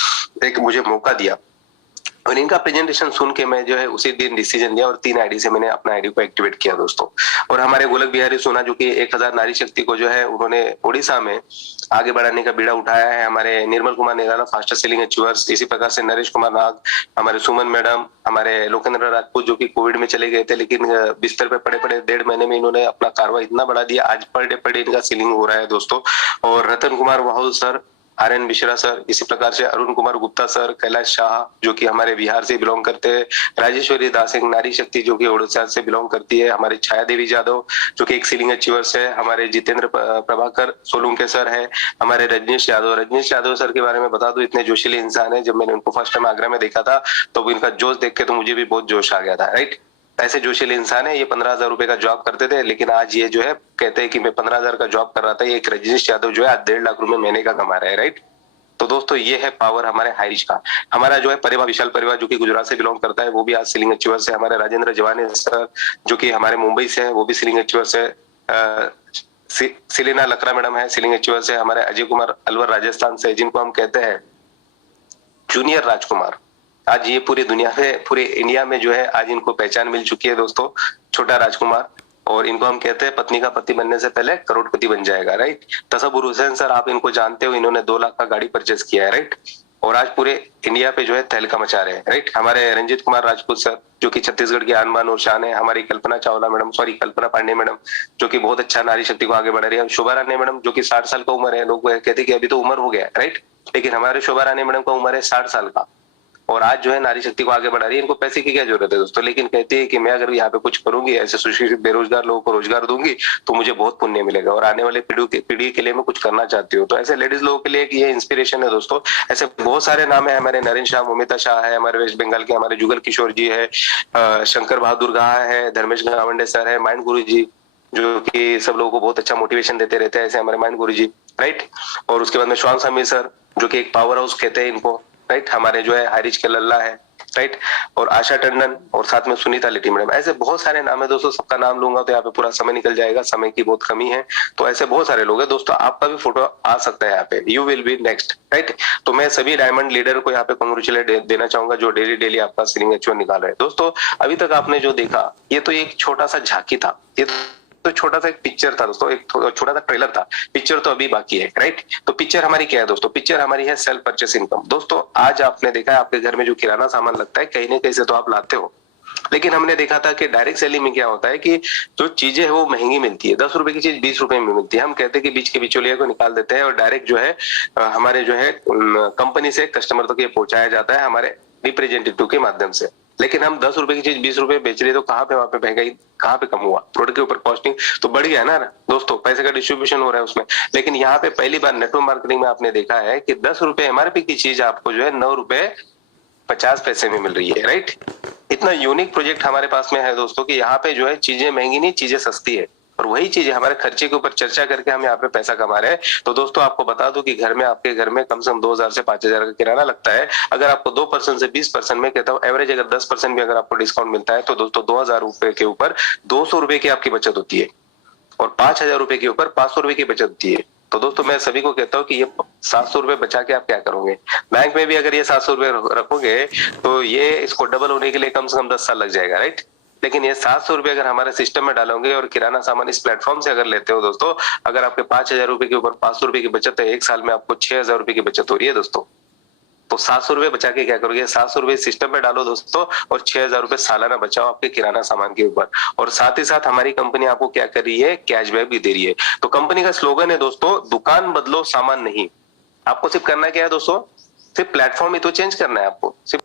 एक मुझे मौका दिया और इनका प्रेजेंटेशन सुन के मैं जो है उसी दिन डिसीजन लिया और 3 आईडी से मैंने अपना आईडी को एक्टिवेट किया दोस्तों। और हमारे गोलक बिहारी सोना जो कि 1000 नारी शक्ति को जो है उन्होंने ओडिशा में आगे बढ़ाने का बीड़ा उठाया है। हमारे Nirmal Kumar Nirala fastest selling achievers, इसी प्रकार से नरेश कुमार नाग, हमारे सुमन मैडम, हमारे लोकेंद्र राजपूत जो कि कोविड में चले गए थे लेकिन बिस्तर पे पड़े पड़े 1.5 महीने में इन्होंने अपना कारवा इतना बढ़ा दिया, आज पर डे इनका सेलिंग हो रहा है दोस्तों। और Ratan Kumar Vahul sir, RN. Mishra sir, इसी प्रकार से अरुण कुमार गुप्ता सर, कैलाश शाह जो कि हमारे बिहार से बिलोंग करते हैं, राजेश्वरी दास एक नारी शक्ति जो कि उड़ीसा से बिलोंग करती है, हमारे छाया देवी यादव जो कि एक सीलिंग अचीवर्स है, हमारे जितेंद्र प्रभाकर सोलुंके सर है, हमारे रजनीश यादव सर के बारे में बता दूं, इतने जोशीले इंसान है। जब मैंने उनको फर्स्ट टाइम आगरा में देखा था तो इनका जोश देख के तो मुझे भी बहुत जोश आ गया था, राइट। ऐसे जोशीले इंसान है। ये 15,000 रुपए का जॉब करते थे लेकिन आज ये जो है कहते हैं कि मैं 15,000 का जॉब कर रहा था, ये एक रजनीश यादव जो है आज 1.5 लाख रुपए महीने का कमा रहा है, राइट। तो दोस्तों ये है पावर हमारे हाई रिच का। हमारा जो है परिवार, विशाल परिवार जो कि गुजरात से बिलोंग करता है, वो भी आज सीलिंग अचीवर से। हमारे राजेंद्र जवानी सर जो कि हमारे मुंबई से है, वो भी सीलिंग अचीवर से। सिलेना लकड़ा मैडम है सीलिंग अचीवर से। हमारे अजय कुमार अलवर राजस्थान से, जिनको हम कहते हैं जूनियर राजकुमार। आज ये पूरी दुनिया में, पूरे इंडिया में जो है आज इनको पहचान मिल चुकी है दोस्तों, छोटा राजकुमार। और इनको हम कहते हैं पत्नी का पति बनने से पहले करोड़पति बन जाएगा, राइट। तसब्बुर हुसैन सर, आप इनको जानते हो, इन्होंने 2 लाख का गाड़ी परचेस किया है, राइट। और आज पूरे इंडिया पे जो है तहलका मचा रहे हैं, राइट। हमारे रंजीत कुमार राजपूत सर जो कि छत्तीसगढ़ की आन बान और शान है। हमारी कल्पना पांडे मैडम जो कि बहुत अच्छा नारी शक्ति को आगे बढ़ा रही है। शोभा रानी मैडम जो कि 60 साल का उम्र है, लोग कहते कि अभी तो उम्र हो गया, राइट, लेकिन हमारे शोभा रानी मैडम का उम्र है 60 साल का और आज जो है नारी शक्ति को आगे बढ़ा रही है। इनको पैसे की क्या जरूरत है दोस्तों, लेकिन कहती है कि मैं अगर यहाँ पे कुछ करूंगी, ऐसे सुशिक्षित बेरोजगार लोगों को रोजगार दूंगी तो मुझे बहुत पुण्य मिलेगा और आने वाले पीढ़ी के लिए मैं कुछ करना चाहती हूँ। तो ऐसे लेडीज लोगों के लिए ये इंस्पिरेशन है दोस्तों। ऐसे बहुत सारे नाम है, हमारे नरेंद्र शाह, मोमिता शाह है, हमारे वेस्ट बंगाल के हमारे जुगल किशोर जी है, शंकर बहादुर गाह है, धर्मेश गावंडे सर है, माइंड गुरु जी जो कि सब लोगों को बहुत अच्छा मोटिवेशन देते रहते हैं, ऐसे हमारे माइंड गुरु जी, राइट। और उसके बाद में श्वान समीर सर जो कि एक पावर हाउस कहते हैं इनको, राइट। हमारे जो है हारिज के लल्ला है, राइट। और आशा टंडन और साथ में सुनीता लिट्टी मैडम। ऐसे बहुत सारे नाम है दोस्तों, सबका नाम लूंगा तो यहाँ पे पूरा समय निकल जाएगा, समय की बहुत कमी है। तो ऐसे बहुत सारे लोग हैं दोस्तों, आपका भी फोटो आ सकता है यहाँ पे, you will be next, right. तो मैं सभी डायमंड लीडर को यहाँ पे कांग्रेचुलेट देना चाहूंगा जो डेली आपका सीलिंग अचीवर निकाल रहे हैं दोस्तों। अभी तक आपने जो देखा ये तो एक छोटा सा झांकी था, ये तो छोटा सा एक पिक्चर था दोस्तों, एक छोटा सा ट्रेलर था। पिक्चर तो अभी बाकी है, राइट। तो पिक्चर हमारी क्या है दोस्तों, पिक्चर हमारी है सेल्फ परचेस इनकम। दोस्तों आज आपने देखा है आपके घर में जो किराना सामान लगता है कहीं ना कहीं से तो आप लाते हो, लेकिन हमने देखा था कि डायरेक्ट सेलिंग में क्या होता है कि जो चीजें है वो महंगी मिलती है। 10 रुपए की चीज 20 रुपए में मिलती है। हम कहते हैं कि बीच के बिचौलिया को निकाल देते हैं और डायरेक्ट जो है हमारे जो है कंपनी से कस्टमर तक ये पहुंचाया जाता है हमारे रिप्रेजेंटेटिव के माध्यम से। लेकिन हम 10 रुपए की चीज 20 रुपए बेच रहे तो कहाँ पे वहां पे महंगाई, कहाँ पे कम हुआ, प्रोडक्ट के ऊपर कॉस्टिंग तो बढ़ गया ना दोस्तों, पैसे का डिस्ट्रीब्यूशन हो रहा है उसमें। लेकिन यहाँ पे पहली बार नेटवर्क मार्केटिंग में आपने देखा है कि 10 रुपए एमआरपी की चीज आपको जो है 9 रुपए 50 पैसे में मिल रही है, राइट। इतना यूनिक प्रोजेक्ट हमारे पास में है दोस्तों कि यहाँ पे जो है चीजें महंगी नहीं, चीजें सस्ती है और वही चीज हमारे खर्चे के ऊपर चर्चा करके हम यहाँ पे पैसा कमा रहे हैं। तो दोस्तों आपको बता दूं कि घर में, आपके घर में कम से कम 2,000 से 5,000 का किराना लगता है। अगर आपको 2% से 20% में कहता हूँ एवरेज, अगर 10% भी अगर आपको डिस्काउंट मिलता है तो दोस्तों 2,000 रुपए के ऊपर 200 रुपए की आपकी बचत होती है और 5,000 रुपए के ऊपर 500 रुपए की बचत होती है। तो दोस्तों मैं सभी को कहता हूँ कि ये 700 रुपए बचा के आप क्या करोगे। बैंक में भी अगर ये 700 रुपए रखोगे तो ये इसको डबल होने के लिए कम से कम 10 साल लग जाएगा, राइट। लेकिन ये 700 रुपए अगर हमारे सिस्टम में डालोगे और किराना सामान इस प्लेटफॉर्म से अगर लेते हो दोस्तों, अगर आपके 5,000 रुपए के ऊपर 500 रुपए की बचत है, एक साल में आपको 6,000 रुपए की बचत हो रही है दोस्तों। तो 700 रुपए बचा के क्या करोगे, 700 रुपए सिस्टम में डालो दोस्तों और 6,000 रुपए सालाना बचाओ आपके किराना सामान के ऊपर। और साथ ही साथ हमारी कंपनी आपको क्या कर रही है, कैशबैक भी दे रही है। तो कंपनी का स्लोगन है दोस्तों, दुकान बदलो सामान नहीं। आपको सिर्फ करना क्या है दोस्तों, सिर्फ प्लेटफॉर्म ही तो चेंज करना है आपको। सिर्फ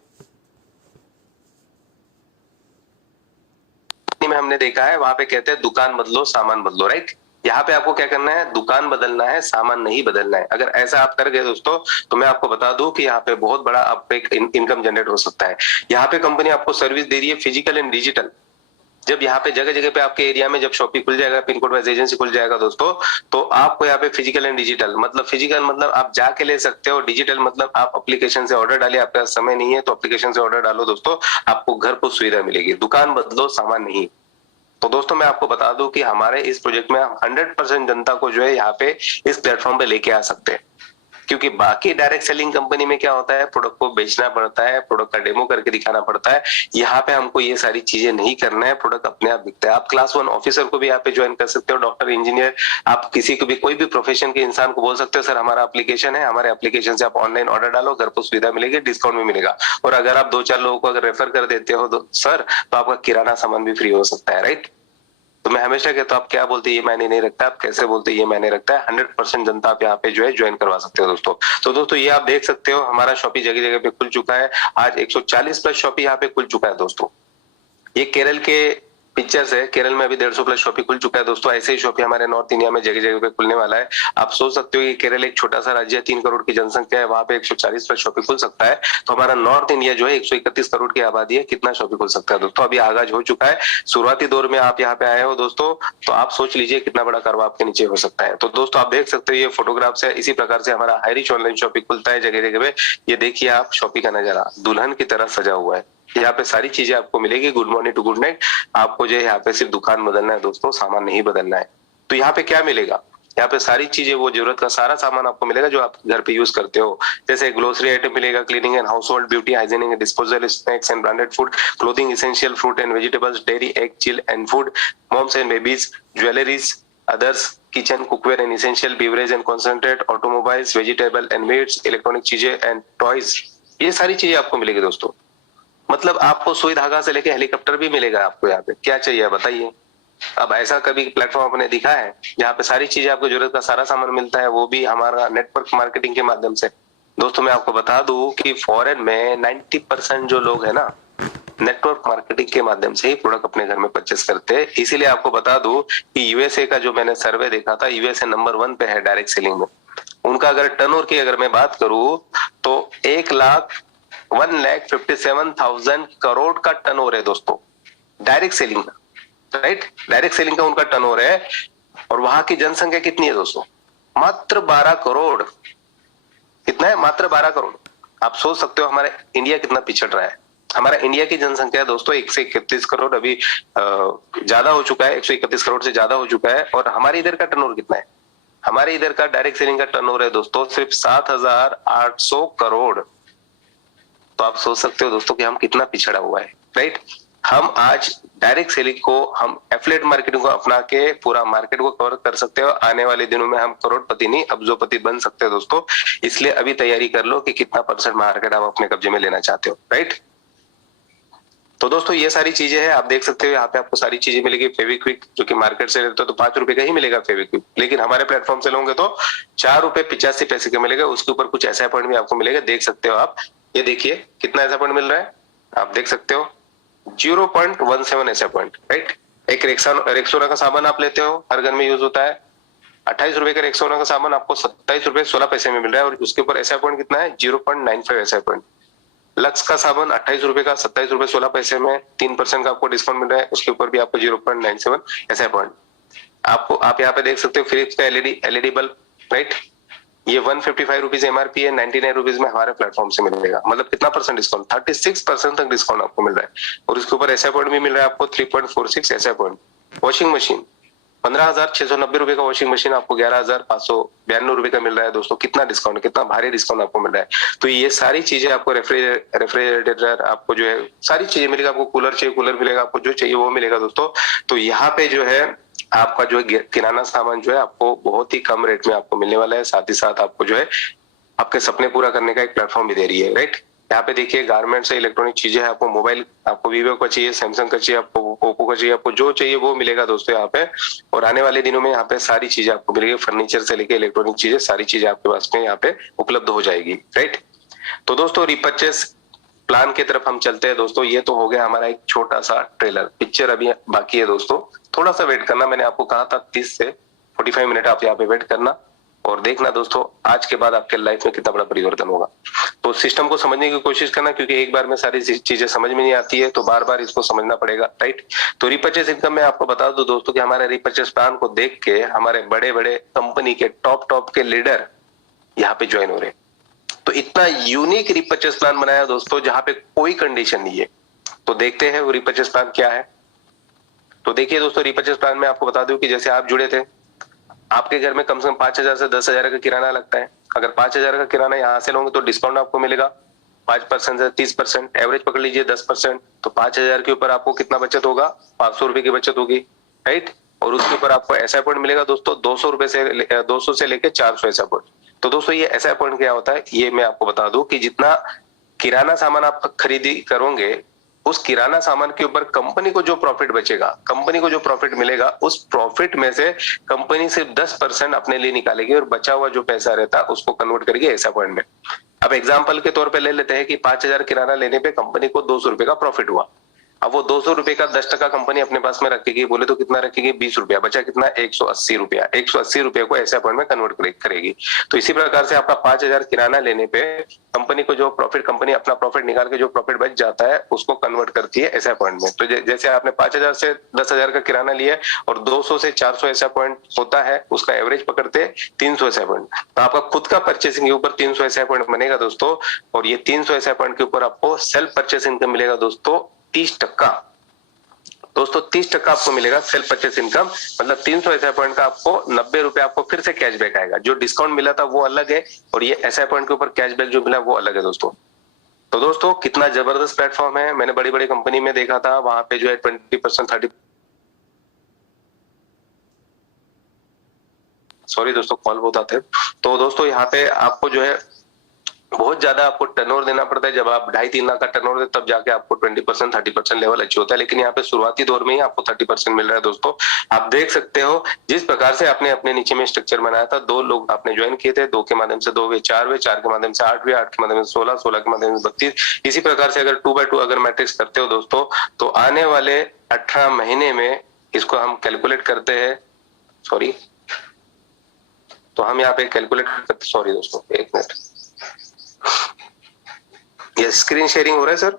में हमने देखा है वहां पे कहते हैं दुकान बदलो सामान बदलो, राइट। यहाँ पे आपको क्या करना है, दुकान बदलना है, सामान नहीं बदलना है। अगर ऐसा आप कर गए दोस्तों तो मैं आपको बता दूं कि यहाँ पे बहुत बड़ा आपको एक इनकम जनरेट हो सकता है। यहाँ पे कंपनी आपको सर्विस दे रही है फिजिकल एंड डिजिटल, जब यहाँ पे जगह जगह पे आपके एरिया में जब शॉपी खुल जाएगा, पिन कोड वाइज एजेंसी खुल जाएगा दोस्तों, तो आपको यहाँ पे फिजिकल एंड डिजिटल, मतलब फिजिकल मतलब आप जाके ले सकते हो, डिजिटल मतलब आप एप्लीकेशन से ऑर्डर डालिए, आपके पास समय नहीं है तो एप्लीकेशन से ऑर्डर डालो दोस्तों, आपको घर पर सुविधा मिलेगी। दुकान बदलो, सामान नहीं। तो दोस्तों मैं आपको बता दूं कि हमारे इस प्रोजेक्ट में हम 100% जनता को जो है यहाँ पे इस प्लेटफॉर्म पे लेके आ सकते हैं। क्योंकि बाकी डायरेक्ट सेलिंग कंपनी में क्या होता है, प्रोडक्ट को बेचना पड़ता है, प्रोडक्ट का डेमो करके दिखाना पड़ता है। यहाँ पे हमको ये सारी चीजें नहीं करना है, प्रोडक्ट अपने आप बिकता है। आप क्लास 1 ऑफिसर को भी यहाँ पे ज्वाइन कर सकते हो, डॉक्टर, इंजीनियर, आप किसी को भी, कोई भी प्रोफेशन के इंसान को बोल सकते हो सर हमारा एप्लीकेशन है, हमारे एप्लीकेशन से आप ऑनलाइन ऑर्डर डालो, घर पर सुविधा मिलेगी, डिस्काउंट भी मिलेगा। और अगर आप 2-4 लोगों को अगर रेफर कर देते हो तो सर, तो आपका किराना सामान भी फ्री हो सकता है, राइट। तो मैं हमेशा कहता हूँ आप क्या बोलते हैं ये मायने नहीं रखता, आप कैसे बोलते हैं ये मायने रखता है। 100% जनता आप यहाँ पे जो है ज्वाइन करवा सकते हो दोस्तों। तो दोस्तों ये आप देख सकते हो हमारा शॉपी जगह जगह पे खुल चुका है। आज 140 प्लस शॉपी यहाँ पे खुल चुका है दोस्तों। ये केरल के पिक्चर्स है, केरल में अभी 150 प्लस शॉपी खुल चुका है दोस्तों। ऐसे ही शॉपी हमारे नॉर्थ इंडिया में जगह जगह पे खुलने वाला है। आप सोच सकते हो कि केरल एक छोटा सा राज्य है, 3 करोड़ की जनसंख्या है, वहां पे 140 प्लस शॉपी खुल सकता है। तो हमारा नॉर्थ इंडिया जो है 131 करोड़ की आबादी है, कितना शॉपी खुल सकता है दोस्तों। अभी आगाज हो चुका है, शुरुआती दौर में आप यहाँ पे आए हो दोस्तों, तो आप सोच लीजिए कितना बड़ा करवा आपके नीचे हो सकता है। तो दोस्तों आप देख सकते हो ये फोटोग्राफ्स है, इसी प्रकार से हमारा हाई रिच ऑनलाइन शॉपी खुलता है जगह जगह पे। ये देखिए आप शॉपी का नजारा दुल्हन की तरह सजा हुआ है। यहाँ पे सारी चीजें आपको मिलेगी, good morning to good night. आपको जो है यहाँ पे सिर्फ दुकान बदलना है दोस्तों, सामान नहीं बदलना है। तो यहाँ पे क्या मिलेगा, यहाँ पे सारी चीजें, वो जरूरत का सारा सामान आपको मिलेगा जो आप घर पे यूज करते हो। जैसे ग्लोसरी आइटम मिलेगा, cleaning and household, beauty, hygienic, disposal, snacks and branded food, clothing, essential, fruit and vegetables, dairy, egg, chill and food, moms and babies, jewelleries, others, kitchen, cookware and essential, beverage and concentrate, automobiles, vegetable and meats, electronic चीजें and toys. ये सारी चीजें आपको मिलेगी दोस्तों। मतलब आपको सुई धागा से लेके हेलीकॉप्टर भी मिलेगा आपको यहाँ पे, क्या चाहिए बताइए। अब ऐसा कभी प्लेटफॉर्म आपने दिखा है जहाँ पे सारी चीजें आपको जरूरत का सारा सामान मिलता है, वो भी हमारा नेटवर्क मार्केटिंग के माध्यम से। दोस्तों मैं आपको बता दूं कि फॉरेन में 90% जो लोग है ना, नेटवर्क मार्केटिंग के माध्यम से ही प्रोडक्ट अपने घर में परचेस करते हैं। इसीलिए आपको बता दूं कि यूएसए का जो मैंने सर्वे देखा था, यूएसए नंबर 1 पे है डायरेक्ट सेलिंग में। उनका अगर टर्नओवर की अगर मैं बात करूं तो 1,57,000 करोड़ का टर्नओवर है दोस्तों, डायरेक्ट सेलिंग का, राइट। डायरेक्ट सेलिंग का उनका टर्नओवर है। और वहां की जनसंख्या कितनी है दोस्तों, मात्र 12 करोड़। कितना है, मात्र 12 करोड़। आप सोच सकते हो हमारा इंडिया कितना पिछड़ रहा है। हमारा इंडिया की जनसंख्या दोस्तों 131 करोड़, अभी ज्यादा हो चुका है, 131 करोड़ से ज्यादा हो चुका है। और हमारे इधर का टर्नओवर कितना है, हमारे इधर का डायरेक्ट सेलिंग का टर्नओवर है दोस्तों सिर्फ 7,800 करोड़। तो आप सोच सकते हो दोस्तों कि हम कितना पिछड़ा हुआ है, राइट। हम आज डायरेक्ट सेलिंग को, हम एफिलिएट मार्केटिंग को अपना के पूरा मार्केट को कवर कर सकते हो। आने वाले दिनों में हम करोड़पति नहीं अब्जोपति बन सकते हैं दोस्तों। इसलिए अभी तैयारी कर लो कि कितना परसेंट मार्केट आप अपने कब्जे में लेना चाहते हो, राइट। तो दोस्तों ये सारी चीजें हैं, आप देख सकते हो यहाँ पे आपको सारी चीजें मिलेगी। फेविक्विक जो कि मार्केट से लेते हो तो 5 रुपए का ही मिलेगा फेविक्विक, लेकिन हमारे प्लेटफॉर्म से लोगे तो 4 रुपए 85 पैसे का मिलेगा। उसके ऊपर कुछ ऐसा पॉइंट भी आपको मिलेगा, देख सकते हो आप। ये देखिए कितना ऐसा पॉइंट मिल रहा है, आप देख सकते हो 0.17 ऐसा पॉइंट, राइट। एक रेक्सोना का सामान आप लेते हो, हर घर में यूज होता है। 28 रुपए का रेक्सोना का सामान आपको 27 रुपए 16 पैसे में मिल रहा है। और उसके ऊपर ऐसा पॉइंट कितना है, 0.95 ऐसा पॉइंट। लक्स का साबुन 28 रुपए का 27 रुपए 16 पैसे में 3% का आपको डिस्काउंट मिल रहा है। उसके ऊपर भी आपको 0.97 ऐसा पॉइंट। आपको आप यहाँ पे देख सकते हो फिलिप्स का एलईडी बल्ब, राइट। ये 155 रुपीज एमआरपी है, 99 रुपीज में हमारे प्लेटफॉर्म से मिलेगा। मतलब कितना परसेंट डिस्काउंट, 36% तक डिस्काउंट आपको मिल रहा है। और उसके ऊपर ऐसा पॉइंट भी मिल रहा है आपको 3.46 ऐसा पॉइंट। वॉशिंग मशीन 15,690 रुपए का वॉशिंग मशीन आपको 11,592 रुपए का मिल रहा है दोस्तों। कितना डिस्काउंट, कितना भारी डिस्काउंट आपको मिल रहा है। तो ये सारी चीजें आपको रेफ्रिजरेटर आपको जो है सारी चीजें मिलेगा। आपको कूलर चाहिए कूलर मिलेगा, आपको जो चाहिए वो मिलेगा दोस्तों। तो यहाँ पे जो है आपका जो है किराना सामान जो है आपको बहुत ही कम रेट में आपको मिलने वाला है। साथ ही साथ आपको जो है आपके सपने पूरा करने का एक प्लेटफॉर्म भी दे रही है, राइट। यहाँ पे देखिए गारमेंट्स है, इलेक्ट्रॉनिक चीजें है, आपको मोबाइल, आपको वीवो का चाहिए, सैमसंग का चाहिए, आपको ओप्पो का चाहिए, आपको जो चाहिए वो मिलेगा दोस्तों यहाँ पे। और आने वाले दिनों में यहाँ पे सारी चीजें आपको मिलेगी, फर्नीचर से लेके इलेक्ट्रॉनिक चीजें सारी चीजें आपके पास में यहाँ पे उपलब्ध हो जाएगी, राइट। तो दोस्तों रिपर्चेस प्लान की तरफ हम चलते हैं दोस्तों। ये तो हो गया हमारा एक छोटा सा ट्रेलर, पिक्चर अभी बाकी है दोस्तों। थोड़ा सा वेट करना, मैंने आपको कहा था 30 से 45 मिनट आप यहाँ पे वेट करना और देखना दोस्तों आज के बाद आपके लाइफ में कितना बड़ा परिवर्तन होगा। तो सिस्टम को समझने की कोशिश करना, क्योंकि एक बार में सारी चीजें समझ में नहीं आती है, तो बार बार इसको समझना पड़ेगा, राइट। तो रिपर्चेस इनकम में आपको बता दूं दोस्तों कि हमारे रिपर्चेस प्लान को देख के हमारे बड़े बड़े कंपनी के टॉप के लीडर यहाँ पे ज्वाइन हो रहे हैं। तो इतना यूनिक रिपर्चेस प्लान बनाया दोस्तों, जहां पे कोई कंडीशन नहीं है। तो देखते हैं वो रिपर्चेस प्लान क्या है। तो देखिए दोस्तों, रिपर्चेस प्लान में आपको बता दूं कि जैसे आप जुड़े थे, आपके घर में कम से कम 5,000 से 10,000 का किराना लगता है। अगर 5,000 का किराना यहाँ से लोगे तो डिस्काउंट आपको मिलेगा 5% से 30%, एवरेज पकड़ लीजिए 10%। तो 5,000 के ऊपर आपको कितना बचत होगा? 500 रुपए की बचत होगी, राइट। और उसके ऊपर आपको ऐसा पॉइंट मिलेगा दोस्तों 200 रुपए से 200 से लेके 400 ऐसा पॉइंट। तो दोस्तों ये ऐसा पॉइंट क्या होता है, ये मैं आपको बता दूं कि जितना किराना सामान आप खरीदी करोगे, उस किराना सामान के ऊपर कंपनी को जो प्रॉफिट बचेगा, कंपनी को जो प्रॉफिट मिलेगा, उस प्रॉफिट में से कंपनी सिर्फ 10% अपने लिए निकालेगी और बचा हुआ जो पैसा रहता है उसको कन्वर्ट करेगी ऐसा पॉइंट में। अब एग्जांपल के तौर पे ले लेते हैं कि 5,000 किराना लेने पे कंपनी को 200 रुपए का प्रॉफिट हुआ। अब वो 200 रुपए का 10% कंपनी अपने पास में रखेगी, बोले तो कितना रखेगी? 20 रुपया। बचा कितना? 180 रुपया। 180 रुपये को ऐसे पॉइंट में कन्वर्ट करेगी। तो इसी प्रकार से आपका 5,000 किराना लेने पे कंपनी को जो प्रॉफिट, कंपनी अपना प्रॉफिट निकाल के जो प्रॉफिट बच जाता है उसको कन्वर्ट करती है ऐसा पॉइंट में। तो जैसे आपने 5,000 से 10,000 का किराना लिया और 200 से 400 ऐसा पॉइंट होता है, उसका एवरेज पकड़ते 300 ऐसा पॉइंट। तो आपका खुद का परचेसिंग के ऊपर 300 ऐसा पॉइंट बनेगा दोस्तों, और ये 300 ऐसा पॉइंट के ऊपर आपको सेल्फ परचेस इनकम मिलेगा दोस्तों 30%। दोस्तों 30% आपको मिलेगा सेल्फ परचेस इनकम, मतलब 300 ऐसा पॉइंट का आपको 90 रुपए आपको फिर से कैशबैक आएगा। जो डिस्काउंट मिला था वो अलग है, और ये ऐसा पॉइंट के ऊपर कैशबैक जो मिला वो अलग है दोस्तों। तो दोस्तों कितना जबरदस्त प्लेटफॉर्म है। मैंने बड़ी बड़ी कंपनी में देखा था, वहां पे जो है 20% 30, सॉरी दोस्तों कॉल बहुत आते हैं। तो दोस्तों यहाँ पे आपको जो है बहुत ज्यादा आपको टर्नओवर देना पड़ता है। जब आप 2.5-3 लाख का टर्नओवर देते तब जाके आपको 20% 30% लेवल अच्छी होता है, लेकिन यहाँ पे शुरुआती दौर में ही आपको 30% मिल रहा है दोस्तों। आप देख सकते हो जिस प्रकार से आपने अपने नीचे में स्ट्रक्चर बनाया था। 2 लोग आपने ज्वाइन किए थे, 2 के माध्यम से 2 हुए 4 हुए, 4 के माध्यम से 8 हुए, 8 के माध्यम से 16, 16 के माध्यम से 32। इसी प्रकार से अगर 2x2 अगर मैट्रिक्स करते हो दोस्तों, तो आने वाले 18 महीने में इसको हम कैलकुलेट करते हैं। सॉरी, तो हम यहाँ पे कैलकुलेट करते, सॉरी दोस्तों एक मिनट, ये स्क्रीन शेयरिंग हो रहा है सर?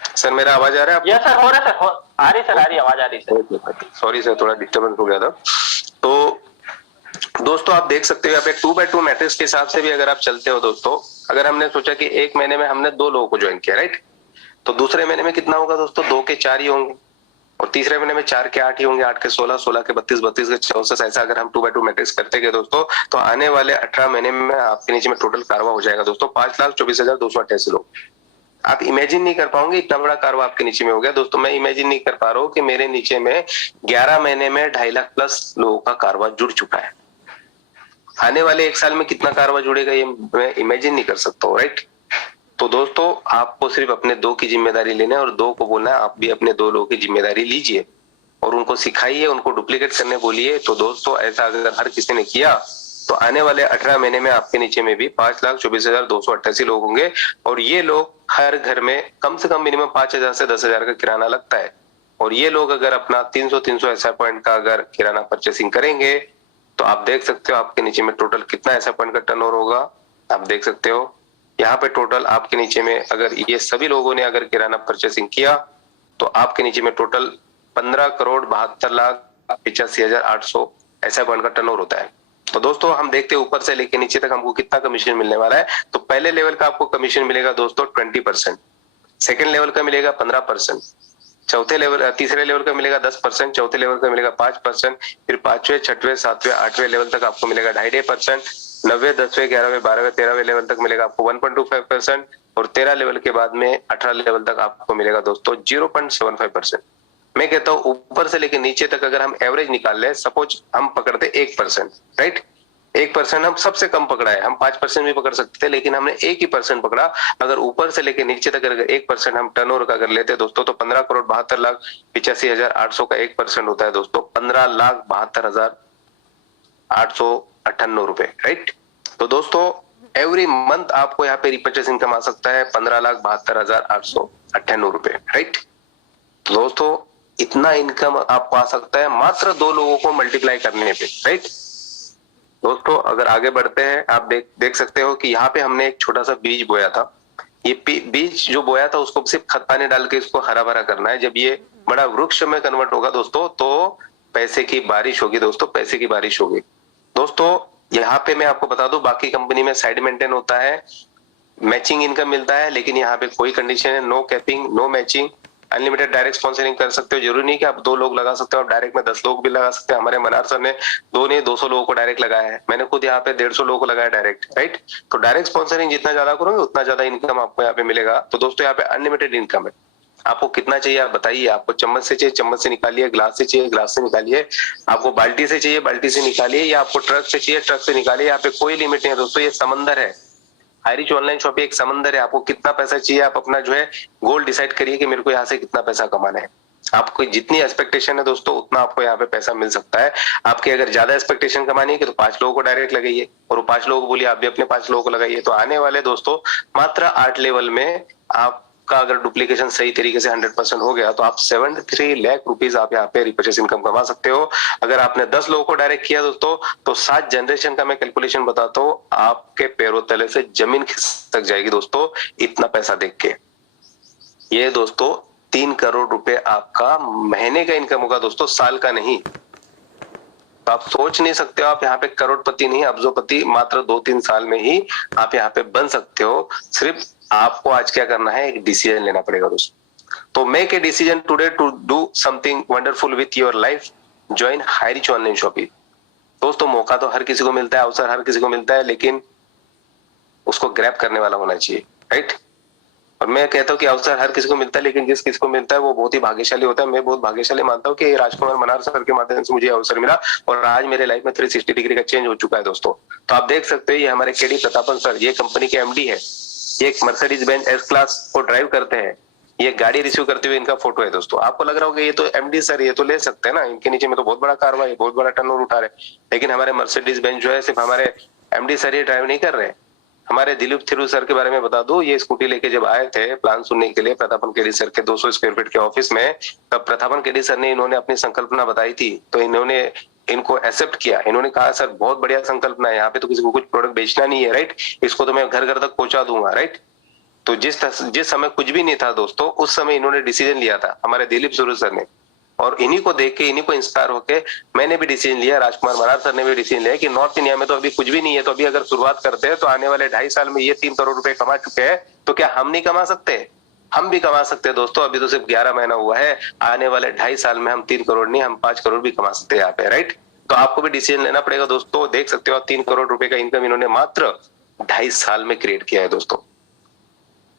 सर मेरा आवाज आ रहा है? यस सर, हो रहा है सर, आ रही सर, आ रही आवाज आ रही सर। सॉरी सर, थोड़ा डिस्टर्बेंस हो गया था। तो दोस्तों आप देख सकते हो यहाँ पे 2x2 मैट्रिक्स के हिसाब से भी अगर आप चलते हो दोस्तों, अगर हमने सोचा कि एक महीने में हमने 2 लोगों को ज्वाइन किया, राइट, तो दूसरे महीने में कितना होगा दोस्तों? 2 के 4 ही होंगे, और तीसरे महीने में 4 के 8 ही होंगे, 8 के 16, 16 के 32, 32 के 64। ऐसा अगर हम 2x2 मैट्रिक्स करते गए दोस्तों, तो आने वाले 18 महीने में आपके नीचे में टोटल कारवा हो जाएगा दोस्तों 5,24,288 लोग। आप इमेजिन नहीं कर पाओगे इतना बड़ा कारवा आपके नीचे में हो गया दोस्तों। मैं इमेजिन नहीं कर पा रहा हूँ कि मेरे नीचे में 11 महीने में 2.5 लाख प्लस लोगों का कारवा जुड़ चुका है। आने वाले 1 साल में कितना कारवा जुड़ेगा ये मैं इमेजिन नहीं कर सकता हूँ, राइट। तो दोस्तों आपको सिर्फ अपने 2 की जिम्मेदारी लेना है और 2 को बोलना है आप भी अपने 2 लोगों की जिम्मेदारी लीजिए और उनको सिखाइए, उनको डुप्लीकेट करने बोलिए। तो दोस्तों ऐसा अगर हर किसी ने किया तो आने वाले 18 महीने में आपके नीचे में भी 5,24,288 लोग होंगे, और ये लोग हर घर में कम से कम मिनिमम 5,000 से 10,000 का किराना लगता है। और ये लोग अगर अपना 300 ऐसा पॉइंट का अगर किराना परचेसिंग करेंगे तो आप देख सकते हो आपके नीचे में टोटल कितना ऐसा पॉइंट का टर्नओवर होगा। आप देख सकते हो यहाँ पे टोटल आपके नीचे में अगर ये सभी लोगों ने अगर किराना परचेसिंग किया तो आपके नीचे में टोटल 15,72,85,800 ऐसा पॉइंट का टर्नओवर होता है। तो दोस्तों हम देखते हैं ऊपर से लेके नीचे तक हमको कितना कमीशन मिलने वाला है। तो पहले लेवल का आपको कमीशन मिलेगा दोस्तों 20%, सेकेंड लेवल का मिलेगा 15%, चौथे लेवल तीसरे लेवल का मिलेगा 10%, चौथे लेवल का मिलेगा 5%, फिर 5वें 6वें 7वें 8वें लेवल तक आपको मिलेगा 2.5%, 9वें 10वें 11वें 12वें 13वें लेवल तक मिलेगा आपको 1.25%, और 13 लेवल के बाद में 18 लेवल तक आपको मिलेगा दोस्तों 0.75%। मैं कहता हूं ऊपर से लेके नीचे तक अगर हम एवरेज निकाल ले, सपोज हम पकड़ते 1%, राइट, 1% हम सबसे कम पकड़ा है, हम 5% भी पकड़ सकते थे लेकिन हमने 1% पकड़ा। अगर ऊपर से लेके नीचे तक अगर 1% हम टर्नओवर का अगर लेते दोस्तों तो 15,72,85,800 का 1% होता है दोस्तों 15,72,898 रुपए, राइट। तो दोस्तों एवरी मंथ आपको यहाँ पे रिपर्चेस इनकम आ सकता है 15,72,898 रुपए, राइट। तो दोस्तों इतना इनकम आपको आ सकता है मात्र 2 लोगों को मल्टीप्लाई करने पे, राइट। दोस्तों अगर आगे बढ़ते हैं, आप देख सकते हो कि यहाँ पे हमने एक छोटा सा बीज बोया था। ये बीज जो बोया था उसको सिर्फ खत पानी डाल के इसको हरा भरा करना है। जब ये बड़ा वृक्ष में कन्वर्ट होगा दोस्तों, तो पैसे की बारिश होगी दोस्तों, पैसे की बारिश होगी। दोस्तों यहाँ पे मैं आपको बता दूं, बाकी कंपनी में साइड मेंटेन होता है, मैचिंग इनकम मिलता है, लेकिन यहाँ पे कोई कंडीशन है, no capping, no matching, unlimited direct sponsoring कर सकते हो। जरूरी नहीं कि आप 2 लोग लगा सकते हो, आप डायरेक्ट में 10 लोग भी लगा सकते हैं। हमारे मनार सर ने 200 लोगों को डायरेक्ट लगाया है, मैंने खुद यहाँ पे 150 लोगों को लगाया डायरेक्ट, राइट। तो डायरेक्ट स्पॉन्सरिंग जितना ज्यादा करोगे उतना ज्यादा इनकम आपको यहाँ पे मिलेगा। तो दोस्तों यहाँ पे अनलिमिटेड इनकम है। आपको कितना चाहिए आप बताइए, आपको चम्मच से चाहिए चम्मच से निकालिए, ग्लास से चाहिए ग्लास से निकालिए, आपको बाल्टी से चाहिए बाल्टी से निकालिए, या आपको ट्रक से चाहिए ट्रक से निकालिए। यहाँ पे कोई लिमिट नहीं है दोस्तों, ये समंदर है। हाईरिच ऑनलाइन शॉपिंग एक समंदर है। आपको कितना पैसा चाहिए, आप अपना जो है गोल डिसाइड करिए कि मेरे को यहाँ से कितना पैसा कमाना है। आपको जितनी एक्सपेक्टेशन है दोस्तों उतना आपको यहाँ पे पैसा मिल सकता है। आपकी अगर ज्यादा एक्सपेक्टेशन कमानी है कि तो 5 लोगों को डायरेक्ट लगाइए, और वो 5 लोगों को बोलिए आप भी अपने 5 लोगों को लगाइए। तो आने वाले दोस्तों मात्र 8 लेवल में आपका अगर डुप्लीकेशन सही तरीके से 100% हो गया तो आप 73 लाख रुपीज आप यहाँ पे रिपर्चेस इनकम कमा सकते हो। अगर आपने 10 लोगों को डायरेक्ट किया दोस्तों, तो 7 जनरेशन का मैं कैलकुलेशन बताता हूँ, आपके पैरों तले से जमीन खिसक जाएगी दोस्तों, इतना पैसा देख के। ये दोस्तों 3 करोड़ रुपए आपका महीने का इनकम होगा दोस्तों, साल का नहीं। तो आप सोच नहीं सकते हो, आप यहाँ पे करोड़पति नहीं अब्जोपति मात्र 2-3 साल में ही आप यहाँ पे बन सकते हो। सिर्फ आपको आज क्या करना है, एक डिसीजन लेना पड़ेगा दोस्तों। तो make a decision today to do something wonderful with your life. Join high rich online shopping. दोस्तों मौका तो हर किसी को मिलता है, अवसर हर किसी को मिलता है, लेकिन उसको ग्रैब करने वाला होना चाहिए, राइट। और मैं कहता हूँ कि अवसर हर किसी को मिलता है, लेकिन जिस किसी को मिलता है वो बहुत ही भाग्यशाली होता है। मैं बहुत भाग्यशाली मानता हूँ कि राजकुमार मनार सर के माध्यम से मुझे अवसर मिला, और आज मेरे लाइफ में 360 डिग्री का चेंज हो चुका है दोस्तों। तो आप देख सकते हैं, ये हमारे केडी प्रतापन सर, ये कंपनी के एमडी है। ये एक मर्सिडीज बेंज एस क्लास को ड्राइव करते हैं। ये गाड़ी रिसीव करते हुए इनका फोटो है दोस्तों। आपको लग रहा होगा ये तो एमडी सर, ये तो ले सकते हैं ना, इनके नीचे में तो बहुत बड़ा कारवा है, बहुत बड़ा टर्नओवर उठा रहे। लेकिन हमारे मर्सिडीज बेंज जो है सिर्फ हमारे एमडी सर ही ड्राइव नहीं कर रहे। हमारे दिलीप थिरू सर के बारे में बता दूं, ये स्कूटी लेके जब आए थे प्लान सुनने के लिए प्रतापन केडी सर के 200 स्क्वायर फीट के ऑफिस में, तब प्रतापन केडी सर ने इन्होंने अपनी संकल्पना बताई थी, तो इन्होंने इनको एक्सेप्ट किया। इन्होंने कहा सर बहुत बढ़िया संकल्पना है, यहाँ पे तो किसी को कुछ प्रोडक्ट बेचना नहीं है, राइट, इसको तो मैं घर घर तक पहुंचा दूंगा, राइट। तो जिस समय कुछ भी नहीं था दोस्तों, उस समय इन्होंने डिसीजन लिया था हमारे दिलीप थिरू सर ने, और इन्हीं को देख के इन्हीं को इंस्पायर होके मैंने भी डिसीजन लिया, राजकुमार मनार सर ने भी डिसीजन लिया कि नॉर्थ इंडिया में तो अभी कुछ भी नहीं है, तो अभी अगर शुरुआत करते हैं तो आने वाले 2.5 साल में ये 3 करोड़ रुपए कमा चुके हैं, तो क्या हम नहीं कमा सकते? हम भी कमा सकते हैं दोस्तों। अभी तो सिर्फ 11 महीना हुआ है, आने वाले 2.5 साल में हम 3 करोड़ नहीं, हम 5 करोड़ भी कमा सकते हैं यहाँ पे, राइट। तो आपको भी डिसीजन लेना पड़ेगा दोस्तों। देख सकते हो 3 करोड़ रुपए का इनकम इन्होंने मात्र 2.5 साल में क्रिएट किया है दोस्तों।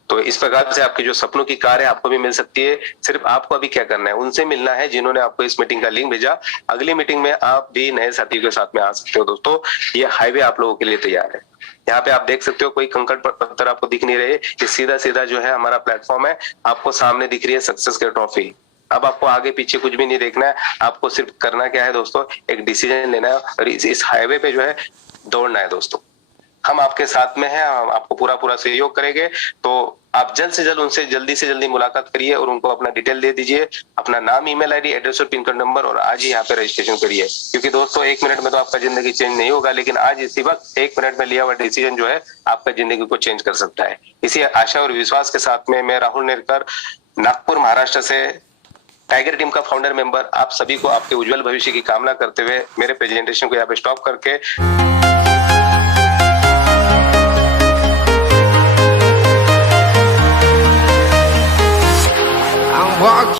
तो इस प्रकार से आपकी जो सपनों की कार है आपको भी मिल सकती है। सिर्फ आपको अभी क्या करना है, उनसे मिलना है जिन्होंने आपको इस मीटिंग का लिंक भेजा। अगली मीटिंग में आप भी नए साथियों के साथ में आ सकते हो दोस्तों। ये हाईवे आप लोगों के लिए तैयार है। यहाँ पे आप देख सकते हो कोई कंकड़ पत्थर आपको दिख नहीं रहे, ये सीधा सीधा जो है हमारा प्लेटफॉर्म है। आपको सामने दिख रही है सक्सेस की ट्रॉफी। अब आपको आगे पीछे कुछ भी नहीं देखना है, आपको सिर्फ करना क्या है दोस्तों, एक डिसीजन लेना है और इस हाईवे पे जो है दौड़ना है दोस्तों। हम आपके साथ में हैं, हम आपको पूरा सहयोग करेंगे। तो आप जल्द से जल्द उनसे जल्दी से जल्दी मुलाकात करिए और उनको अपना डिटेल दे दीजिए, अपना नाम, ईमेल आईडी, एड्रेस और पिन कोड नंबर, और आज ही यहाँ पे रजिस्ट्रेशन करिए। क्योंकि दोस्तों 1 मिनट में तो आपका जिंदगी चेंज नहीं होगा, लेकिन आज इसी वक्त 1 मिनट में लिया हुआ डिसीजन जो है आपका जिंदगी को चेंज कर सकता है। इसी आशा और विश्वास के साथ में मैं राहुल नेरकर, नागपुर महाराष्ट्र से, टाइगर टीम का फाउंडर मेंबर, आप सभी को आपके उज्जवल भविष्य की कामना करते हुए मेरे प्रेजेंटेशन को यहाँ पे स्टॉप करके